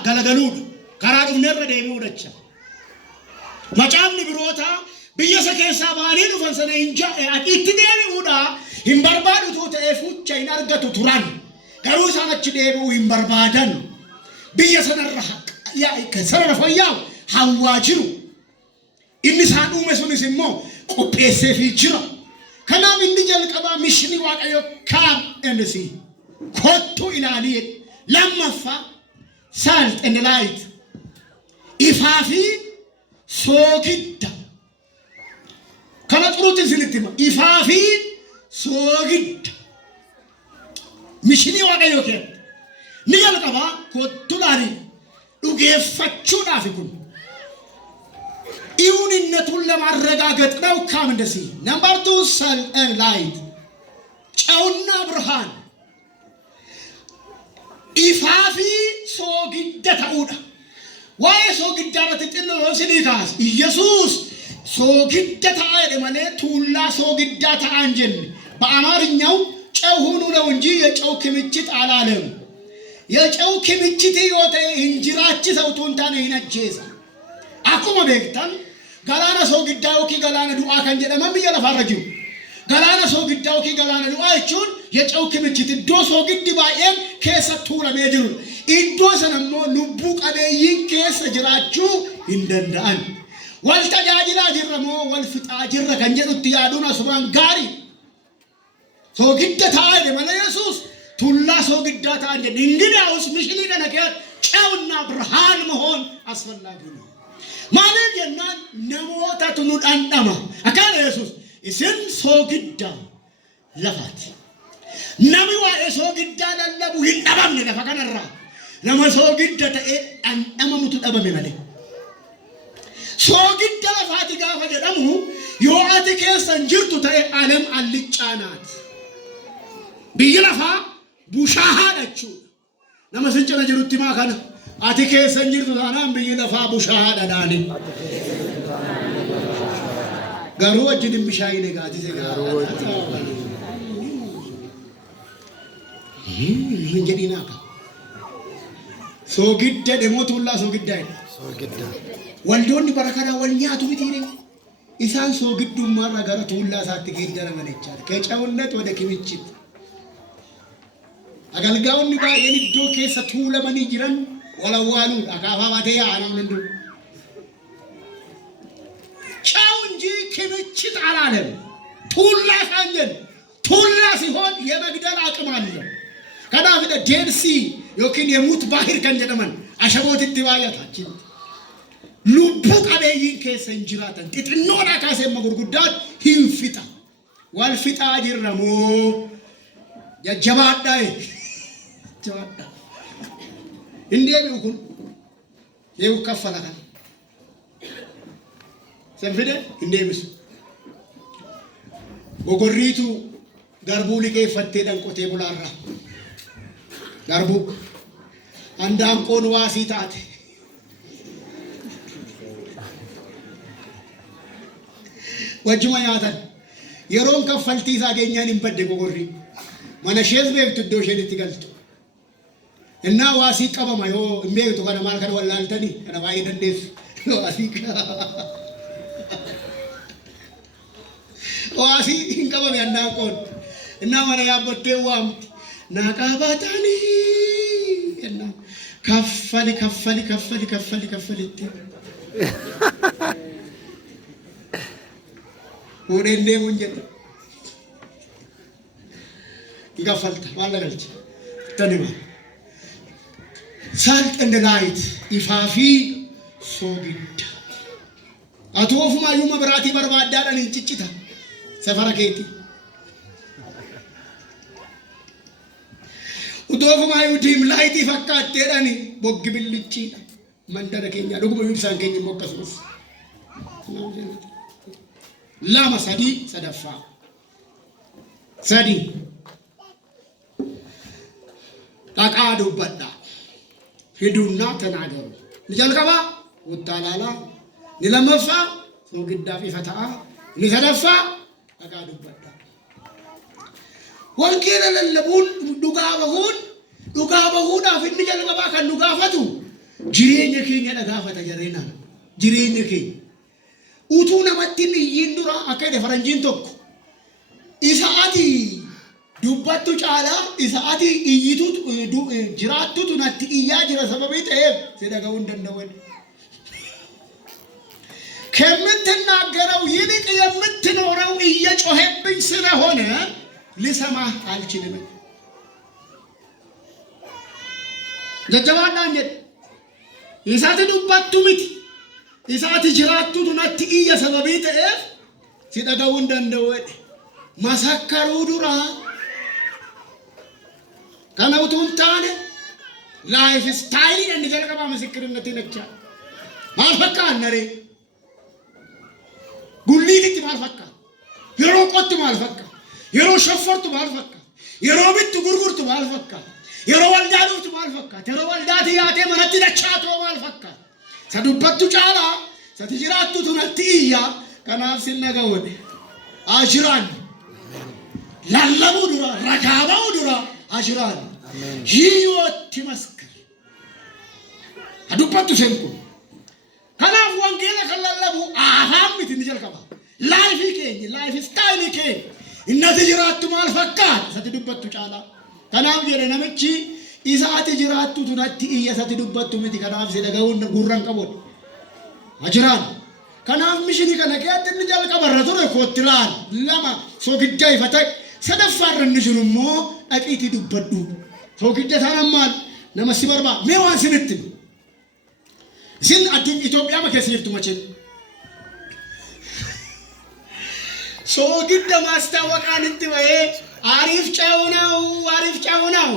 ገለገሉ ከራዱ ነረደ ይውደቻ መጫም ንብሮታ በየሰከሳ ባሊኑ ፈንሰነ እንጃ አጥትደውዳ ይምበርባዱ ተኤፉቻ ይናርገቱ ቱራን ገሩ ሳነች ደቡ ይምበርባደን በየሰነረሐ ያ ከሰረፈያው ሐዋጅሩ ኢንሳኑ መስኑስሞ ቆጴሴ ፊጅራ ከናም እንጀልቀባ ሚሽኒ ዋቀዮ ካም እንሲ ኮቱ ኢላሊ ለማፋ ሳልት እንደ ላይት ኢፋፊ ሶግዳ ከነጥሩት ዝልትማ ኢፋፊ ሶግዳ ሚሽኒ ዋቀዮ ከ ንጀልቀባ ኮቱ ላሊ ዱጌፈቹ ዳፍኩን ኢዩንነቱን ለማረጋገጥ ነው ካም እንደሲ ነምበር 2 ሰል ኤንድ ላይት ጨውና ብርሃን ኢፋፊ ሶግደታውዳ ዋይ ሶግዳረት ጥሎ ሲሊካስ ኢየሱስ ሶግደታ አይደማለ ቱላ ሶግዳታ አንጀል በአማርኛው ጨው ሁኑ ነው እንጂ የጨው ክምችት አላለም የጨው ክምችት ይወተ እንጅራች ሰውቶንታ ነው ይነጀሳ አኩሞ በክታን ጋላና ሶግዳው ኪ ጋላና ዱአ ከንጀደማም ይለፋረጁ ጋላና ሶግዳው ኪ ጋላና ዱአ እቹን የጨው ክምችት ዶ ሶግድ ባኤም ከሰቱ ለሜጅሩ ኢዶ ሰነሞ ሉቡ ቀበይን ከሰ ጅራቹ እንደንዳን ወልተጃጅላ ጅረሞ ወልፍጣ ጅረ ከንጀዱት ያዱና ሱባን ጋሪ ሶግደታ አይደመለ ኢየሱስ ቱላ ሶግዳታ እንደ እንግዲያውስ ምሽሊ ከነከት ጨውና ብርሃን መሆን አስፈላጊ ነው ማለት የናን ነሞታ ቱኑድ አንዳማ አካለ ኢየሱስ እስን ሶግዳ ለፋት ነሚዋ ሶግዳ ለለቡ ይንዳባም ለፈከነራ ለመሶግዳ ተኤ አንዳማሙቱ ዳበመ ማለት ሶግዳ ለፋት ጋፈ ደሙ ዮአት ከሰን ጅርቱ ተኤ ዓለም አልጫናት ቢይለፋ ቡሻሃዳቹ ለመስንጨነ ጅሩቲ ማካነ አቲኬ ሰንጅር ታናም በየለፋ ቡሻሃዳ ዳኒ ጋሩ ወጅድም ቢሻይ ነጋቲ ዘጋሩ እንጀዲናካ ሶግደ ደሞቱላ ሶግዳ ወልዶን በረከዳ ወልኛቱ ቢቲኔ ኢሳን ሶግዱ ማራ ጋራ ቱላ ሳትገደረ መነቻል ከጨውነት ወደ ክምችት አገልጋውን ባየን ዶ ከሰቱ ለማን ይጅራን ወላዋሉ አካፋ ባተያ አናንዱ ቻው እንጂ ክምችት አላለም ቱላ ካንጀን ቱላ ሲሆን የመግደል አቅም አለው ከዳፍደ ዴንሲ ዮኪን የሙት ባህር ከንጀደማን አሸቦት ትባያታችን ሉቡ ቀበይን ከሰንጅራተን ጥጥኖና ካሰ መጉርጉዳት ሂንፊታ والفتاة جرمو جبات داي جبات إندي بيكون يو كفلا كان سنفيدة إندي بس وقريتو دربو لكي فتيدان كوتي بولارا دربو عندام كون واسي تاتي وجمع ياتن يرون كفلتي ساقينيان ينبدي قرري مانا شيز بيك تدوشي نتقلتو إنا واسي كبا ما يو إمبيك تو كان مالكن والالتني أنا بايد الناس واسي واسي كبا بيانا كون إنا مانا يابتي وام ناكاباتاني إنا كفلي كفلي كفلي كفلي كفلي وريني منجد كفلت ما لقيت تاني salt and the light ifafi so good atofu ma yuma barati barbada dan ciccita safara keti udofu ma yudim light ifakkatte dani boggi billici mandara kenya dogo yumsan kenya mokkasus lama sadi sadafa sadi taqadu badda هدونا تنادروا نجال كبا وطالالا نلمفا سو قدافي فتاة نسدفا أقادوا بدا وانكينا للبون دقابهون أفين نجال كبا كان دقافتو جرين يكين يدقافة جرينا جرين يكين utuuna mattin iyyin dura akka ide faranjiin tokko isaati dubbattu caala isaati iyyitu jiraattutu natti iyyaa jira sababii ta'eef sedaga'uu hin danda'an ከምትናገረው ይልቅ የምትኖረው እየጮኸብኝ ስለሆነ ልሰማህ አልችልም። ጀጀባና እንዴ ኢሳት ዱባቱ ሚት ኢሳት ጅራቱ ዱናት ኢየ ሰበቢ ተኤፍ ሲደጋው እንደንደወድ ማሳከሩ ዱራ ከነውቱን ታነ ላይፍ ስታይል እንደጀለቀባ ምስክርነት ነቻ ማልፈካ ነሬ ጉሊት ማልፈካ የሮ ቆጥ ማልፈካ የሮ ሸፈርቱ ማልፈካ የሮ ቢት ጉርጉርቱ ማልፈካ የሮ ወልዳዱት ማልፈካ የሮ ወልዳት ያቴ መነት ደቻቶ ማልፈካ ሰዱበቱ ጫላ ሰትጅራቱ ቱነቲያ ከናፍ ሲነገወድ አጅራን ላለሙ ዱራ ረጋባው ዱራ አጅራን ህይወት መስከር አዱበቱ ሰንኩ ከናፍ ወንጌል ከላለሙ አሃምት እንጀልከባ ላይፍ ኬኝ ላይፍ ስታይል ኬኝ እነዚህ ጅራቱ ማልፈካ ሰትዱበቱ ጫላ ከናፍ የለ ነመቺ ኢሳት ጅራቱ ቱነቲ እየሰትዱበቱ ምት ከናፍ ሲነገውን ጉራን ቀቦድ አጅራን ከናፍ ምሽኒ ከነከት እንጀልከባ ረቱረ ኮትራን ለማ ሶግዳ ይፈታ ሰደፋረን ንሽሩሞ አቂቲ ዱበዱ ሶግዳ ታናማል ነመሲ በርባ ሜዋን ስንት ሲን አዱኝ ኢትዮጵያ መከሲርቱ መቼ ሶግዳ ማስታወቃን እንትወይ አሪፍ ጫው ነው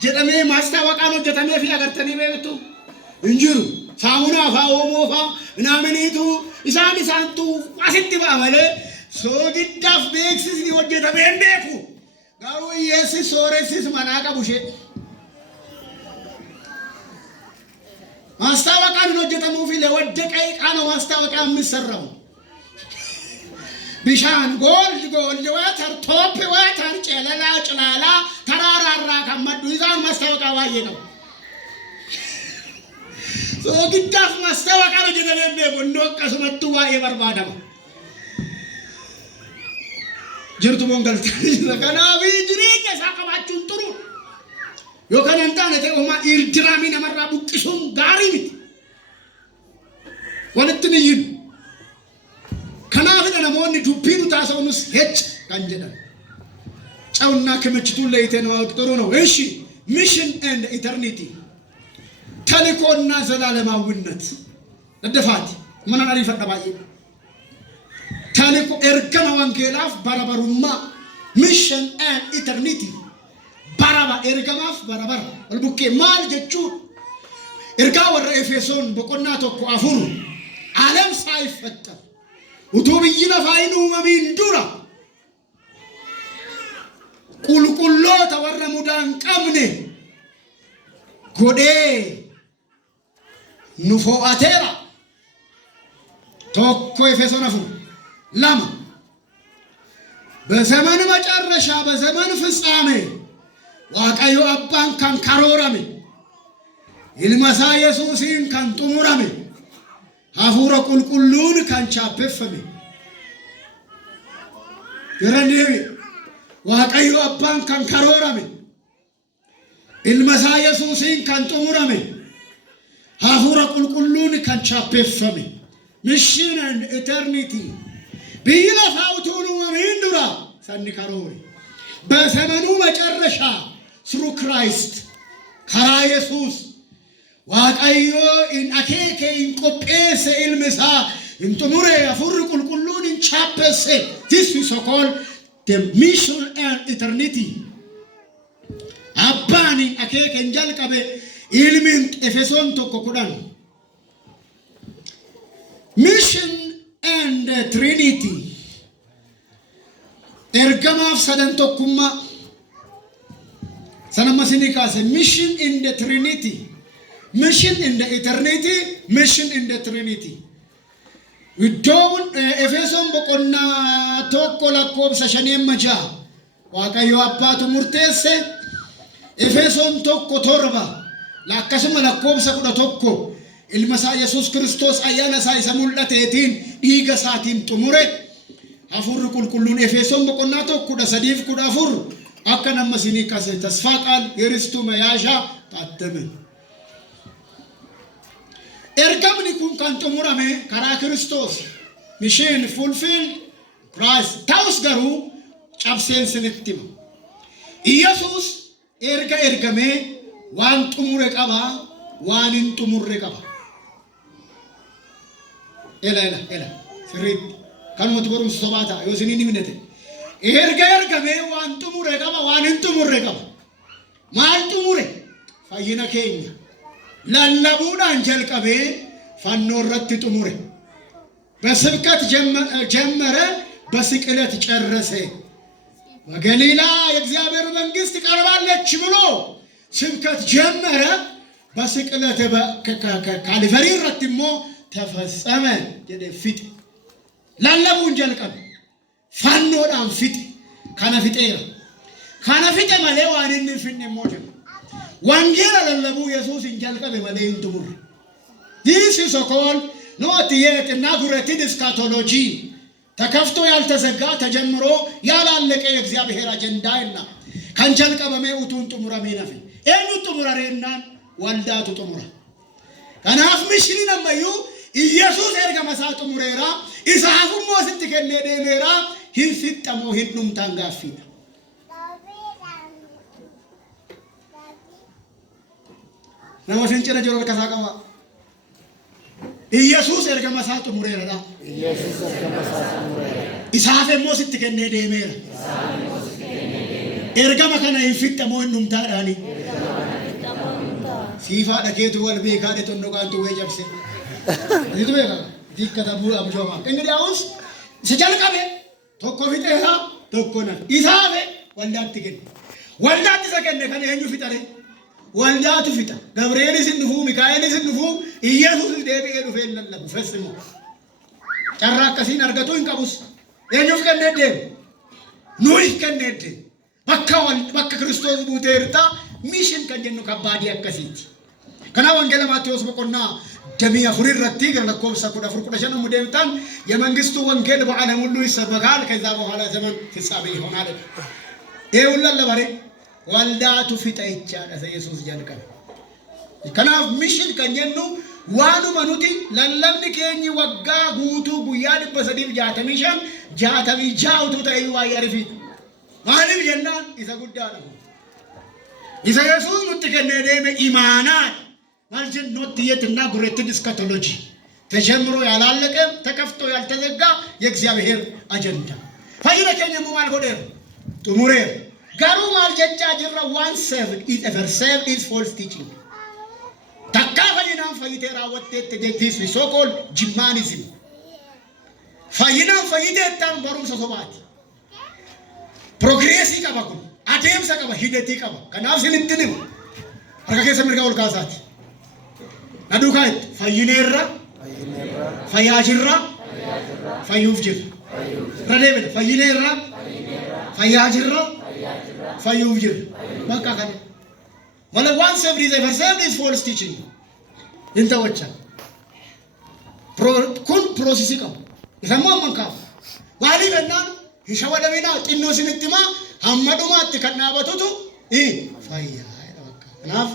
ጀተሜ ማስታወቃን ጀተሜ ፊ አገርተኒ በይቱ እንጅሩ ሳሙና ፋኦሞፋ እናምኒቱ ኢሳንቱ አሲት ባመለ ሶግዳፍ ቤክሲስ ሊወጀተሜ እንደኩ ጋሩ ኢየሱስ ሶሬሲስ ማናቃ ቡሼ ማስታወቃን ወጀተሙ ፊ ለወደቀይ ቃና ማስታወቃ ምሰራው ቢሻን ጎልድ ወተር ቶፕ ወተር ጨለላ ጭላላ ተራራራ ከመዱ ይዛን ማስታወቃ ዋየ ነው ሶግዳፍ ማስታወቃ ወጀተሜ እንደወቀሱ መጡ ዋየ በርባዳማ ጅርቱ መንገልት ከናቢ ጅሪኛ ሳቀባችሁን ጥሩ ዮከነንታነ ተውማ ኢርድራሚ ነመራ ቡቅሱን ጋሪት ወንትንይን ከናፍ ደነሞን ዱፒኑ ታሰውንስ ሄጭ ካንጀዳ ጫውና ከመችቱ ለይተነው ጥሩ ነው እሺ ሚሽን ኤንድ ኢተርኒቲ ተልኮና ዘላለማዊነት እንደፋት ምን አለ ይፈጠባይ Kaniko ergama wangeelaaf barabarummaa mission and eternity baraba ergamaaf barabara wal bukkee maal jechuudha ergaa warra Efesoon boqonnaa 1:4 ዓለም ሳይፈጠር utuu biyyi lafaa hin uumamin dura qulqulloota warra mudaa hin qabne godhee nu fo'ateera. tokko Efesoon 4:2 በዘመን መጨረሻ በዘመን ፍጻሜ ዋቀዮ አባን ካን ካሮራሜ ኢልማሳ ኢየሱስን ካን ጡሙራሜ ሀፉረ ቁልቁሉን ካን ቻፔፈሜ ገረኔ ዋቀዮ አባን ካን ካሮራሜ ኢልማሳ ኢየሱስን ካን ጡሙራሜ ሀፉረ ቁልቁሉን ካን ቻፔፈሜ ሚሽን ኤንድ ኢተርኒቲ ቢላ ፋውቱኑ ወሚንዱራ ሰንካሮሪ በዘመኑ መጨረሻ ስሩ ክራይስት ከራ ኢየሱስ ዋቀዮ ኢን አኬኬ ኢን ቆጴሰ ኢልምሳ ኢንቱሙሬ አፉር ቁልቁሉን ኢን ቻፔሰ this is so called the mission and eternity አባኒ አኬኬ እንጀልቀበ ኢልሚን ኤፌሶን ተቆቁዳን mission and Trinity ergamaaf sadan tokkummaa sanammasini kaase mission in the Trinity mission in the eternity mission in the Trinity iddoon Efesoon boqonnaa tokko lakkoobsa 5 waaqayyo abbaatu murteesse Efesoon 1:7 lakkasuma lakkoobsa 11 ilmasa Yesus Kristos ayyaana isaa isa mul'ateetiin dhiiga isaatiin xumure hafuurri qulqulluun Efesoon boqonnaa 1:3-14 akka nama isinii kase tasfaa qaal yeristuu mayaashaa taattame. Ergamni kun kan xumurame karaa Kristos mission fulfill Christ ta'us garuu cabseen sinitti hima. Iyesuus erga ergamee waan xumure qaba waan hin xumurre qaba. Ela sirriitti kanumatti barumsa sobaata yoo isiniin himnete ergamee waan xumure qaba waan hin xumurre qaba. Maal xumure? Fayyina keenya lallabuudhaan jalqabee fannoo irratti xumure. በስብከት ጀመረ በስቅለት ጨረሰ። በገሊላ የእግዚአብሔር መንግስት ቀርባለች ብሎ ስብከት ጀመረ። በስቅለት ካልቫሪ ረትሞ ተፈጸመ ጀደፊት ላለቡን ጀልቀም ፋኖዳን ፊት ካናፊጤራ ካናፊጤ ማለ ዋንን ፍን ሞጀ ወንጌል ለለቡ ኢየሱስ እንጀልቀም ማለ እንቱር this is called not yet inaugurated eschatology ተከፍቶ ያልተዘጋ ተጀምሮ ያላለቀ የእግዚአብሔር አጀንዳ እና ካንጀልቀበመ ኡቱን ጥሙራሜ ነፍ ኤኑ ጥሙራሬና ወልዳቱ ጥሙራ ከናፍ ሚሽኒ ነመዩ ኢየሱስ ኤርገመሳ ጥሙሬራ ኢሳፉሞ ስትከነ ደሜራ ሂፍጠሞ ሂድኑም ታንጋፊ ነወሽን ጭረ ጀሮ ከሳቀዋ ኢየሱስ ኤርገመሳ ጥሙሬራ ኢየሱስ ኤርገመሳ ጥሙሬራ ኢሳፈሞ ስትከነ ደሜራ ኤርገመ ከነ ሂፍጠሞ ሂድኑም ታዳኒ ሲፋ ደኬቱ ወልቤ ካደቶ ነቃንቱ ወይ ጀብሴ ይቱ በቃ ዲከታቡ አብጆማ እንግዲህ አውስ ሲጀልቀበ ቶኮ ፊጤራ ቶኮና ኢሳፈ ወልዳት ግን ወልዳት ሰከነ ከነ የኙ ፊጠሬ ወልዳቱ ፊጣ ገብርኤል ሲንፉ ሚካኤል ሲንፉ ኢየሱስ ደብኤ ዱፈ ለለም ፈስሞ ጨራቀሲን አርገቶ እንቀቡስ የኙ ከነደ ኑይ ከነደ በካ ክርስቶስ ቡቴርታ ሚሽን ከጀኑ ከባዲ አከሲት ከና ወንጌል ማቴዎስ በቆና ደሚያ ፍሪር ረቲ ገለኮብሳ ኩዳ ፍርቁዳሸነ ሙደምታን የመንግስቱ ወንጌል በዓለም ሁሉ ይሰበካል ከዛ በኋላ ዘመን ፍጻሜ ይሆናል። ይሁላ ለባሬ ወልዳቱ ፊጣ ይቻለ ኢየሱስ ጀልቀ ከና ሚሽን ከጀኑ ዋኑ መኑቲ ለለምኒ ከኝ ወጋ ጉቱ ጉያድ በሰዲብ ጃተሚሻን ጃተሚ ጃውቱ ተይዋ ያርፊ ማንም ጀናን ይሰጉዳሉ ኢየሱስ ሙትከነ ደመ ኢማናን ማልጀን ኖት የትና ጉሬትድ ስካቶሎጂ ተጀምሮ ያላለቀ ተከፍቶ ያልተዘጋ የእግዚአብሔር አጀንዳ ፈይነ ከኘሙ ማልጎደር ጥሙሬ ጋሩ ማልጀጫ ጅራ ዋን ሴቭድ ኢዝ ኤቨር ሴቭድ ኢዝ ፎልስ ቲቺንግ ታካ ፈይናን ፈይቴራ ወጤት ተጀቲስ ሶኮል ጅማኒዝም ፈይናን ፈይቴታን በሩም ሶሶባት ፕሮግሬሲ ቀባኩ አደም ሰቀባ ሂደቲ ቀባ ከናፍ ስንትንም አርካከ ሰምርጋ ወልካሳት አዱካት ፈይኔራ ፈያጅራ ፈዩፍጅር ረሌብል ፈይኔራ ፈያጅራ ፈዩፍጅር በቃ ካለ ወለ ዋን ሴቭድ ኢዝ ኤቨር ሴቭድ ኢዝ ፎልስ ቲቺንግ እንተወቻ ኩን ፕሮሰስ ይቀም ይሰማው መንካ ዋሊ በና ይሸወደቤና ጢኖ ሲንጥማ ሐመዱማት ከናበቱቱ ፈያ በቃ ናፍ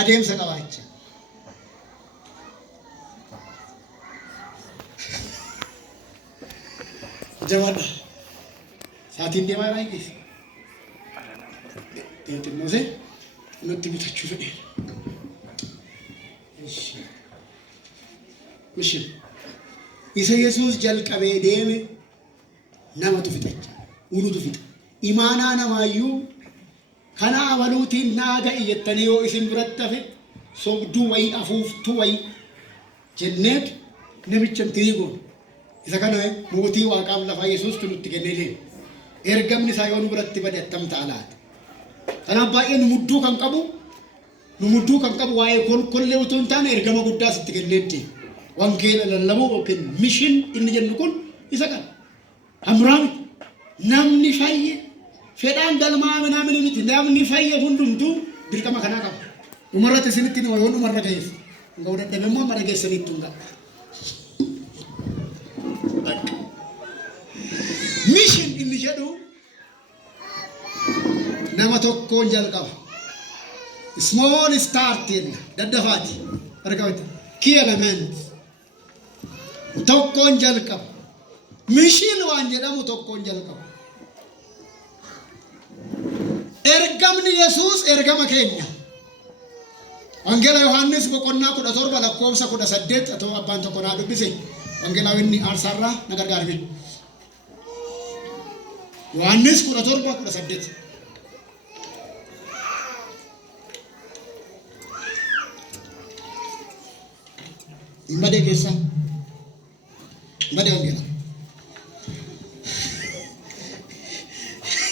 አደም ሰቀባች ጀማዳ ሳቲን ደማራይ ጊዜ እንትነዘ ነጥብታችሁ ፈደ እሺ ኢየሱስ ጀልቀቤ ደም ነመቱ ፍጠች ውሉቱ ፍጠ ኢማና ነማዩ ከና አበሉቲ ናጋ እየተኒዮ እስን ብረተፈ ሶብዱ ወይ አፉፍቱ ወይ ጀነት ነብቸም ትይጎ ኢዘከነ ሞቲ ዋቃም ለፋ ኢየሱስ ትሉት ገነሌ ኤርገምኒ ሳይሆኑ ብረት በደተም ታላት ተናባኤን ሙዱ ከንቀቡ ሙዱ ከንቀቡ ዋይ ኮልኮሌውቱን ታነ ኤርገመ ጉዳ ስትገለድ ወንጌል ለለሙ ኦክን ሚሽን እንጀንኩን ይሰቃል አምራም ናምኒ ፋየ ፌዳን ደልማ ምናምን ምት ናምኒ ፋየ ሁንዱምቱ ድርቀማ ከናቃ ኡመረተ ስንት ነው ወንዱ መረገይስ እንገውደ ደመሞ መረገይስ ስንቱንጋ ሚሽን እንጀዱ ነመቶኮ ጀልቀባ ስሞል ስታርቲን ደደፋቲ አርጋውት ኪየለመንት tokkon jalqaba mishiin waan jedhamu tokkon jalqaba ergamni Yesuus ergama keenya Wangeela Yohaannis boqonnaa 17 lakkoofsa 18 atoo abbaan tokko naa dubbise Wangeelaawinni Aarsaarraa na gargaarame Yohaannis 17:18 Imbade keessa Bade Wangeela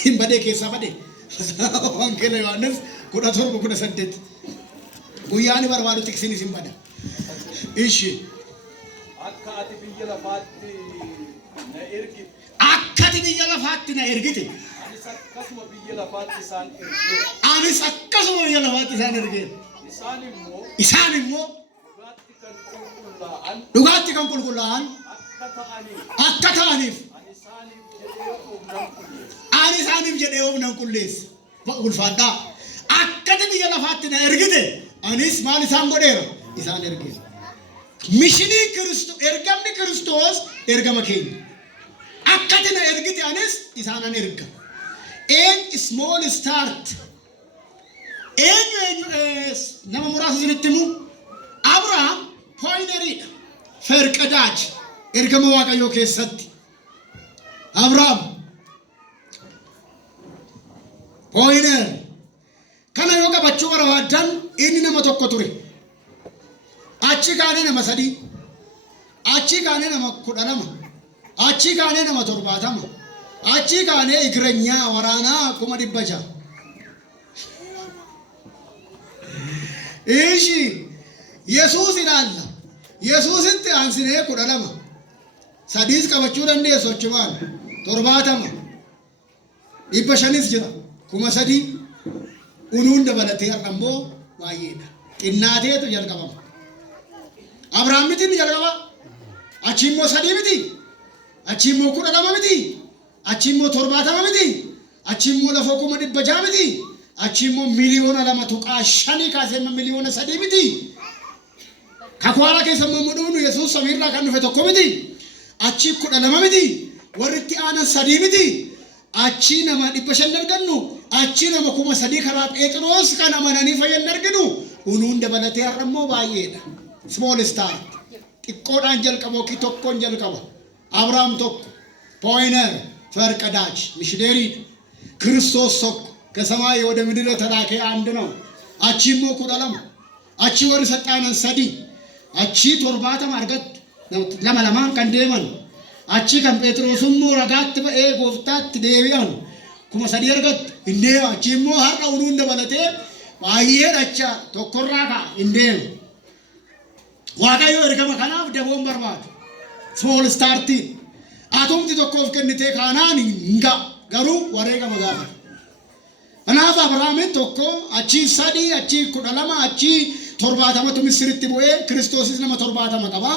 Imbade keessa bade Wangeela Yohaannis 17:18 Guyyaani barbaadu tiksini simbada ishi akka ati biyya lafaatti na ergite anis akkasuma biyya lafaatti isaan erge isaan immoo dhugaatti kan qulqullaa'an akka ta'aniif ani isaaniif jedhee humnan qulleessa ulfaadhaa akkati biyya lafaatti na ergite anis maal isaan godheera isaan erge mishinii Kiristoos ergamni Kiristoos ergama keenya akkati na ergite anis isaanan erga small start nama muraasa isinitti himu Abrahaam pioneeridha ferqadaaj ergama Waaqayyoo keessatti Abrahaam pioneer kana yoo qabachuu barbaadan inni nama tokko ture achi kaanee nama 3 achi kaanee nama 12 achi kaanee nama 70 achi kaanee igrenyaa waraanaa 100 ishi Yesuus ilaalla Yesuusitti aansinee 12 sadis qabachuu dandeessu achumaan 70 500 jira 3,000 unuun dabalatee har'ammoo baay'eedha xinnaateetu jalqabama Abrahaamitiin jalqaba achi immoo 3 miti achi immoo 12 miti achi immoo 70 miti achi immoo lafa 100 miti achi immoo miliyoona 2.5 kaasee miliyoona 3 miti kakwaara keessa mudhuun Yesuus samiirraa kan dhufe tokko miti achi 12 miti warritti aanan 3 miti achi nama 500 argannu achi nama 3,000 karaa Phexros kan amananii fayyan arginu unuun dabalatee har'ammoo baay'eedha small start xiqqoodhaan jalqaboo ki tokkoon jalqaba. Abrahaam tokko ፖይነር ፈርቀዳጅ ሚሽነሪ ክርስቶስ tokko ከሰማይ ወደ ምድር ተላከ አንድ ነው። አቺሞ ኩዳላም አቺ ወር ሰጣነን ሰዲ አቺ ቶርባተም አርገት ለማለማን ከንደመን አቺ ከም ጴጥሮስም ረጋት በኤ ጎፍታት ዴቢያን ኩማ ሰዲ አርገት እንዴ አቺሞ ሀራውኑ እንደበለቴ ባየራቻ ቶኮራካ እንዴ ዋጋዮ እርገመ ከናፍ ደቦም በርባቱ ስሞል ስታርቲ አቶምቲ tokkoof kennite kanaan hinga garuu wareega magaafa anaaf abrahaamin tokko achi sadi achi 12 achi 70 misiritti bu'ee kiristoosis nama 70 qaba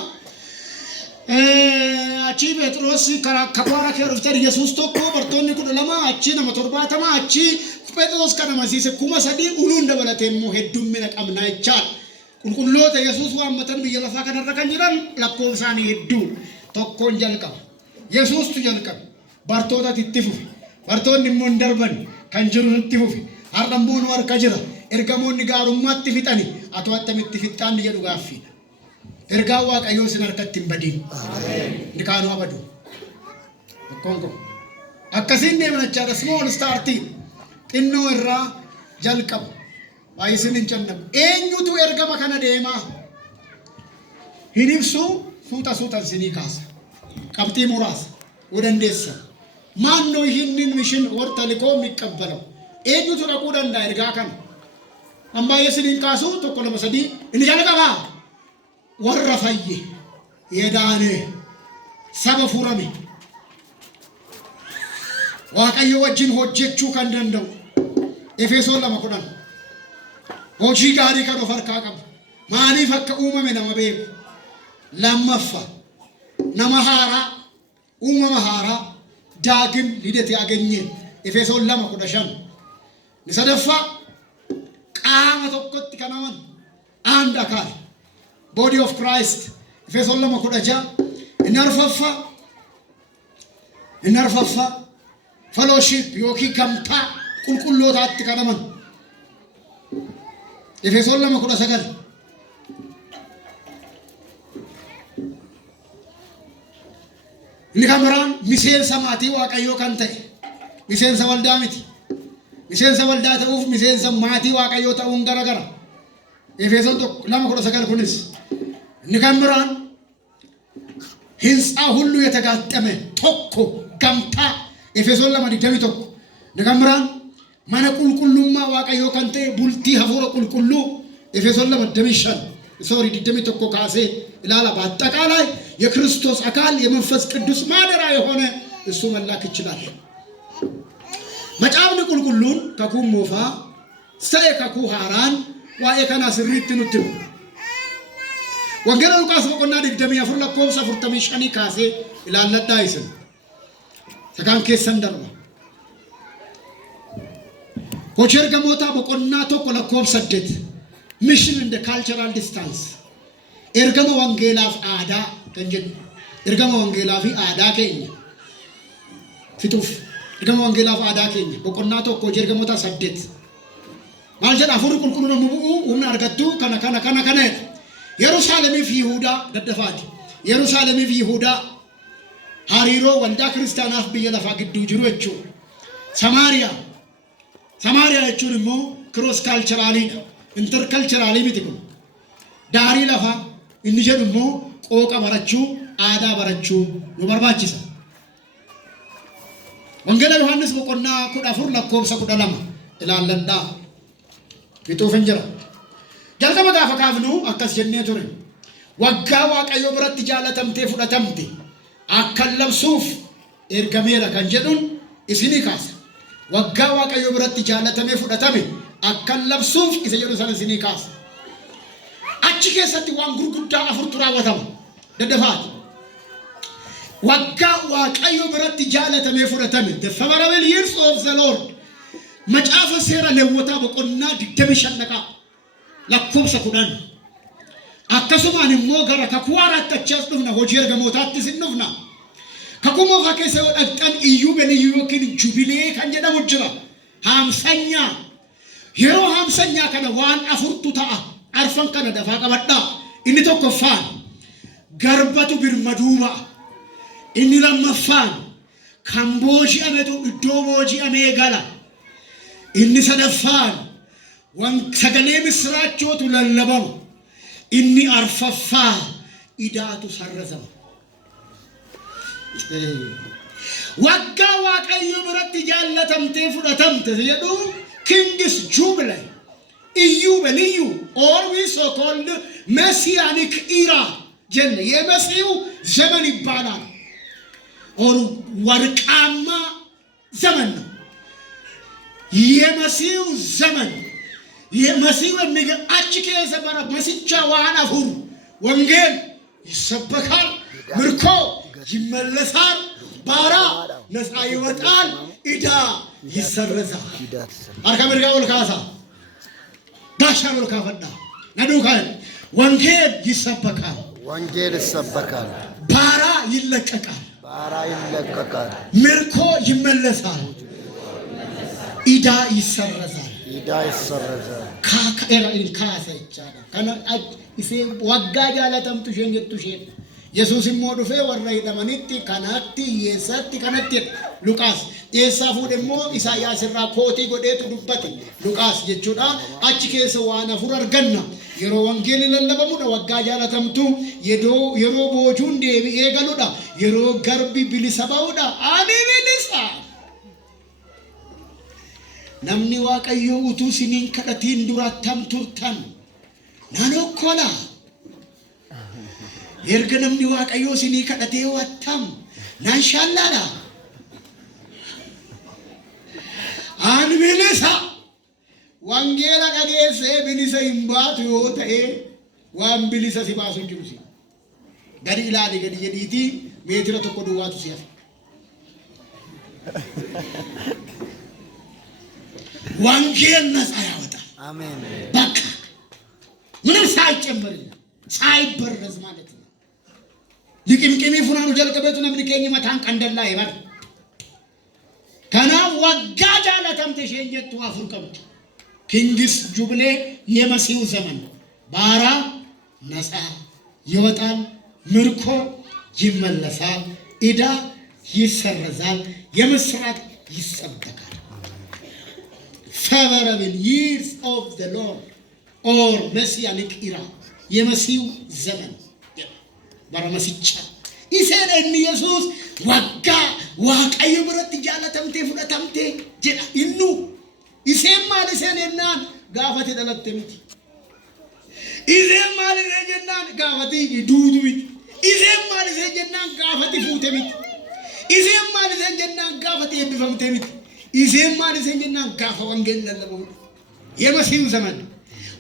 achi Phexros kakwara keruftar Yesuus tokko bartoonni 12 achi nama 70 achi Phexros kana masiise kuma sadi uluun dabalate immoo heddummina qabna jechaa qulqulloota Yesuus waammatan biyya lafaa kanarra kan jiran lakkoofsaanii hedduu tokkoon jalqaba Yesuus tu jalqabe bartoota tittifuuf bartoonni immoo darban kan jiru tittifuuf har'ammoon warka jira ergamoonni gaarummaatti fixani atoo attamitti fixaan jedhu gaaffiidha ergaa waaqayyoo sin harkatti hin badin amiin ndikaanu abadu konko akkasiin deemnachaadha small starti xinnoo irraa jalqaba baay'isin hin cannabu eenyutu ergama kana deemaa hin ibsu suuta sinii kaasa qabxii muraasa ወደንደሳ ማን ነው ይህንን ሚሽን ወር ተልኮ የሚቀበለው eenyutu dhaquu danda'a ergaa kana ambaayee siniin kaasuu tokko lama sadii inni jalqaba warra fayye yedaane saba furame waaqayyo wajjin hojjechuu kan danda'u Efesoon 2:10 hojii gaarii kan of harkaa qabu maaliif akka uumame nama beeku lammaffaa nama haaraa uumama haaraa daagim lidate yagenye Efesoon 2:15 nisadaffa qaama tokkotti kanaman and akal body of Christ Efesoon 2:16 inarfaffa fellowship yoki gamta qulqullootaatti kanaman Efesoon 2:19 Nikamaraan miseensa maatii waaqayyoo kan ta'e miseensa waldaa miti miseensa waldaa ta'uuf miseensa maatii waaqayyoo ta'uun garagara Efesoon 2:19 kunis nikamaraan hinsa ሁሉ የተጋጠመ tokko gamtaa Efesoon 2:21 nikamaraan mana qulqullummaa waaqayyoo kan ta'e bultii hafuura qulqulluu Efesoon 2:21 ካሴ ilaala በአጠቃላይ የክርስቶስ አካል የመንፈስ ቅዱስ ማደሪያ የሆነ እሱ መላክ ይችላል መጫብን ቁልቁሉን ከኩሞፋ ሰይ ከኩሃራን ዋኤ ከና ስሪት ንትም ወንጌል ሉቃስ በቆና ድግደም ያፍር ለኮብሳ ፍርተሚሽኒ ካሴ ilaala ዳይስን ሰካን ከሰን ደርባ ሆቸር ገሞታ በቆና ቶኮ ለኮብሳ ደት ሚሽን እንደ ካልቸራል ዲስታንስ ergama wangeelaaf aadaa kan jedhu ergama wangeelaafi aadaa keenya fituuf ergama wangeelaaf aadaa keenya boqonnaa tokko ergamoota 8 maal jedha afur qulqulluun nubu'u humna argattu kana Yerusaalemiif Yihuudaa daddafaati Yerusaalemiif Yihuudaa hariiroo waldaa kiristaanaaf biyya lafaa gidduu jiru jechuudha Samaariyaa jechuun immoo cross culturalidha interculturalii miti kun daarii lafaa inni jedhu immoo qooqa barachuu aadaa barachuu nu barbaachisa wangeela Yohaannis boqonnaa 14 lakkoofsa 12 ilaalladhaa fixuuf hin jira jalqaba gaafa kaafnu akkas jennee ture waggaa waaqayyoo biratti jaalatamtee fudhatamte akka labsuuf ergameera kan jedhuun isinii kaasa waggaa waaqayyoo biratti jaalatamee fudhatame akka labsuuf isa jedhu sana isinii kaasa achi keessatti waan gurguddaa afurtu raawwatama daddafaati waggaa waaqayyoo biratti jaalatamee fudhatame the favorable years of the Lord macaafa seera lewwotaa boqonnaa 25 dhaqa lakkoofsa 10 akkasumaan immoo gara kakuu haaraatti achaas dhufna hojii ergamootaatti sin dhufna kakuu moofaa keessa yoo dhaqxan iyyuubeliyyuu yookiin jubilee kan jedhamu jira haamsanyaa yeroo haamsanyaa kana waan afurtu ta'a arfan kana dafaa qabadhaa inni tokkoffaan garbatu birmaduuba inni lammaffaan kan booji'ametu iddoo booji'amee gala inni sadaffaan wan sagalee misraachootu lallabama inni arfaffaa idaatu sarrazama waggaa waaqayyo biratti jaallatamtee fudhatamte jedhu King's Jubilee ኢዮቤልዩ or we so called messianic era ጀነ የመሲሁ ዘመን ይባላል or ወርቃማ ዘመን ነው የመሲሁ ዘመን የመሲሁ የሚገአችከ የሰበራ መስጫ ዋና ሁሉ ወንጌል ይሰበካል ምርኮ ይመለሳል ባራ ነፃ ይወጣል ኢዳ ይሰረዛል አርከምርጋ ወልካሳ ዳሻው ካፈዳ ነዱካን ወንጌል ይሰበካል ባራ ይለቀቃል ምርኮ ይመለሳል ኢዳ ይሰረዛል ካካራ ኢንካሳ ይቻላል ከነ ኢሴ ወጋጃ ለተምቱ ሸንገቱሽ ኢየሱስ ሞዱፌ ወራይ ደማኒቲ ካናቲ የሰቲ ካናቲ ሉቃስ ኤሳፉ ደሞ ኢሳያስ ራኮቲ ጎዴቱ ዱበት ሉቃስ የቹዳ አቺ ከሰ ዋና ፉር አርገና የሮ ወንጌል ለለበሙዳ ወጋጃ ለተምቱ የሮ ቦጁን ዴቢ ኤገሉዳ የሮ ገርቢ ቢሊሰባውዳ አኒ ቢሊሳ namni waaqayyo utuu sinin kadhatiin durattam turtan naanokkola erga namni waaqayyo sinii kadhatee wattam naanshallala aan bilisa wangeela dhageessee bilisa hin baatu yoo ta'e waan bilisa si baasu jiru si gadi ilaali gadi jedhiitii meetira tokko duwwaatu si hafe ወንጌል ነፃ ያወጣል አሜን በቃ ምንም ሳይጨመር ሳይበረዝ ማለት ነው ሊቅምቅሚ ፉናኑ ጀልቀበቱ ነብርከኝ መታን ቀንደላ ይባል ከና ወጋጃ ለተምተሸኘቱ አፍርቀም ኪንግስ ጁብሌ የመሲሁ ዘመን ባራ ነፃ ይወጣል ምርኮ ይመለሳል ኢዳ ይሰረዛል የምስራት ይሰበካል favorable years of the Lord or messianic era የመሲሁ ዘመን ባራማሲቻ ኢሰን ኢየሱስ ወጋ ዋቀዩ ብረት ጃለተምቴ ፍለተምቴ ጀዳ ኢኑ ኢሰን ማለሰነና ጋፈት ደለተምቲ ኢሰን ማለሰነና ጋፈት ዱዱት ኢሰን ማለሰነና ጋፈት ፉተምቲ ኢሰን ማለሰነና ጋፈት ይብፈምተምቲ ኢዜማ ለሰኝና ጋፋ ወንጌል ለለበው የመሲሁ ዘመን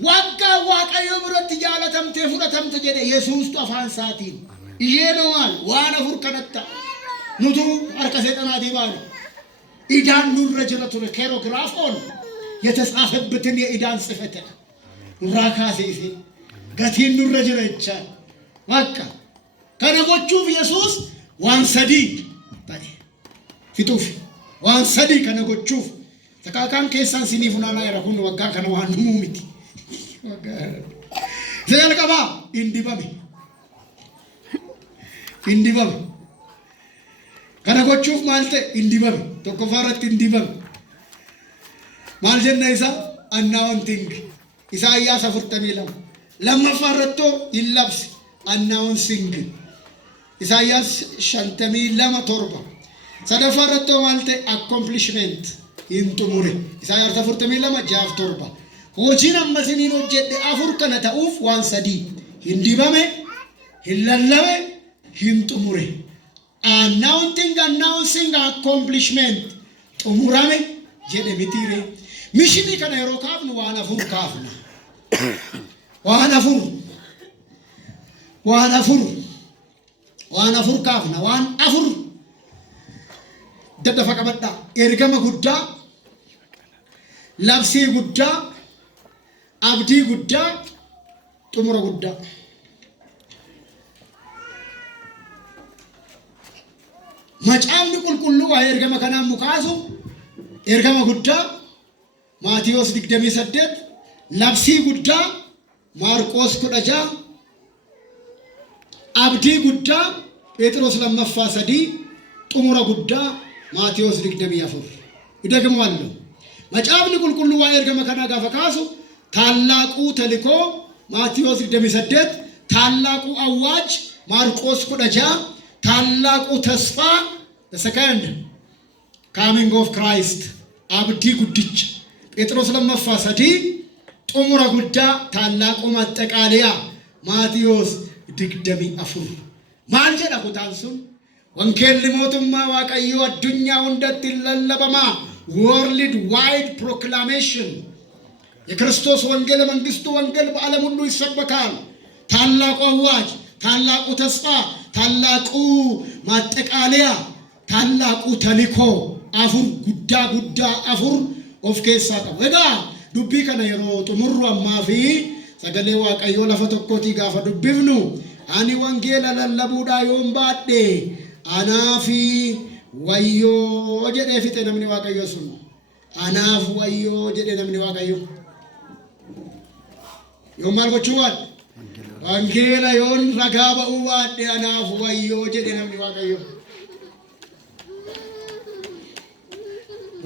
ዋጋ ዋቀዮ ብረት ጃለተምቴ ፍለተምቴ ጀደ ኢየሱስ ጧፋን ሳቲን ይሄነዋል ዋና ሁር ከነታ ኑቱ አርከ ሰይጣና ዲባል ኢዳን ኑረጀነቱ ከሮግራፎን የተጻፈበትን የኢዳን ጽፈተ ራካሴ ጋቲን ኑረጀነቻ ዋካ ከነጎቹ ኢየሱስ ዋንሰዲ ታዲ ፊቱፍ waan sadi kana gochuuf takakan keessan sinifuna na yarakun wagga kana waan mumiti wagga zeyal kaba indibame kana gochuuf malte indibame tokko farat indibame mal jenna isa announcing isaayyaas 42 lamma faratto illabs announcing isaayyaas 52 torba sadafarato malte accomplishment intumure isaayar tafurtami lama jaaf torba hojin ammasinin hojjedhe afur kana ta'uuf waan sadi hindibame hillallame hintumure announcing accomplishment tumurame jedhe mitire mishini kana yero kaafnu waan afur kaafna waan afur kaafna waan afur daddafa qabadha ergama guddaa labsii guddaa abdii guddaa xumura guddaa macaafni qulqulluu waa ergama kanaan mukaasu ergama guddaa Maatiyos 28 labsii guddaa Maarqos 16 abdii guddaa Phexros lammaffaa 3 xumura guddaa Maatiyos 24 ይደግመዋለሁ መጽሐፍni qulqulluu waa'ee ergama kanaa gaafa kaasu ታላቁ ተልእኮ ማቴዎስ 28 ታላቁ አዋጅ ማርቆስ 16 ታላቁ ተስፋ the second coming of Christ አብዲ ጉድች ጴጥሮስ lammaffaa 3 xumura guddaa ታላቁ ማጠቃለያ ማቴዎስ 24 ማል jedha kutaan sun wangeelli mootummaa waaqayyoo addunyaa hundatti lallabama world wide proclamation የክርስቶስ ወንጌል መንግስቱ ወንጌል በዓለም ሁሉ ይሰበካል ታላቁ አዋጅ ታላቁ ተስፋ ታላቁ ማጠቃለያ ታላቁ ተልእኮ አፉር ጉዳ አፉር ኦፍ ኬሳ ቀበጋ ዱቢ ከነ የሮ ጥሙሩ አማፊ ሰገሌ ዋቀዮ ለፈተኮቲ ጋፈ ዱብብኑ አኒ ወንጌል ለለቡዳ ዮምባዴ አናፊ ወዮ ጀዴ ፊቴ ነምኒ ዋቀዮ ሱን አናፍ ወዮ ጀዴ ነምኒ ዋቀዮ ዮማል ጎቹዋል ወንጌል ዮን ረጋባ ኡዋዴ አናፍ ወዮ ጀዴ ነምኒ ዋቀዮ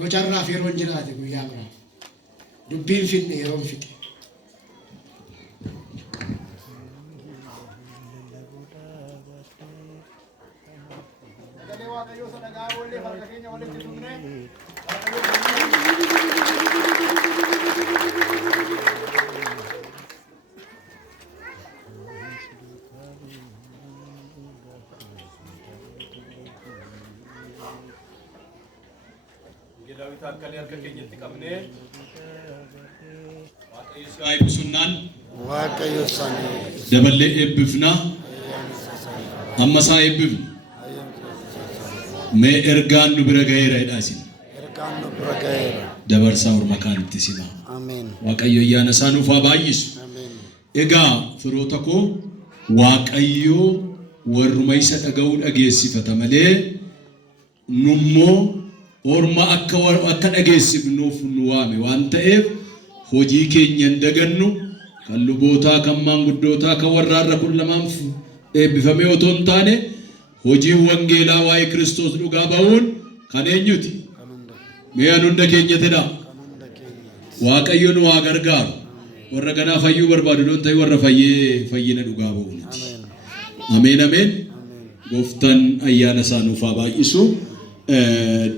ወጨራ ፌሮን ጅራቴ ጉያም ዱቢን ፊት የሮን ፊት دبل إبفنا أما سا إبف ما إرجان نبرجير إداسين دبر ساور مكان تسمع آمين واقعيو يانا سانو فابايس إجا فروتكو واقعيو ورميسة أجود أجيسي فتملي نمو orma akka dhageessifnuuf nu waame waan ta'eef hojii keenya dagannu kan lubootaa kan maanguddootaa kan warraarra kun lamaan eebbifamee otoo hin taane hojii wangeelaa waa'ee Kiristoos dhugaa ba'uun kan eenyuti mee hunda keenyatidha waaqayyo nu waa gargaaru warra ganaa fayyuu barbaadu doon ta'e warra fayyina dhugaa ba'uuniti ameen ameen gooftaan ayyaana isaa nuuf haa baay'isu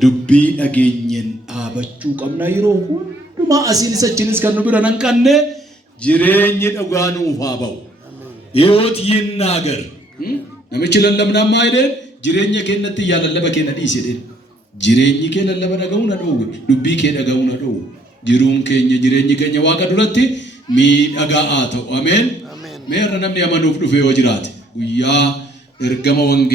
dubbii dhageenyen dhaabachuu qabna yeroo hundumaa asiin sachinis kan nu bira nan qabne jireenyi dhugaa nuuf haa ba'u hiyoot yinaagar namichi lallabnaa maayideen jireenya keenyatti yaa lallaba keenya dhiisideen jireenyi kee lallaba dhaga'uu na dhowwe dubbii kee dhaga'uu na dhowwe jiruun keenya jireenyi keenya waaqa duratti miidhagaa ta'u ameen meerra namni amanuuf dhufe yoo jiraate guyyaa ergama wangeelaa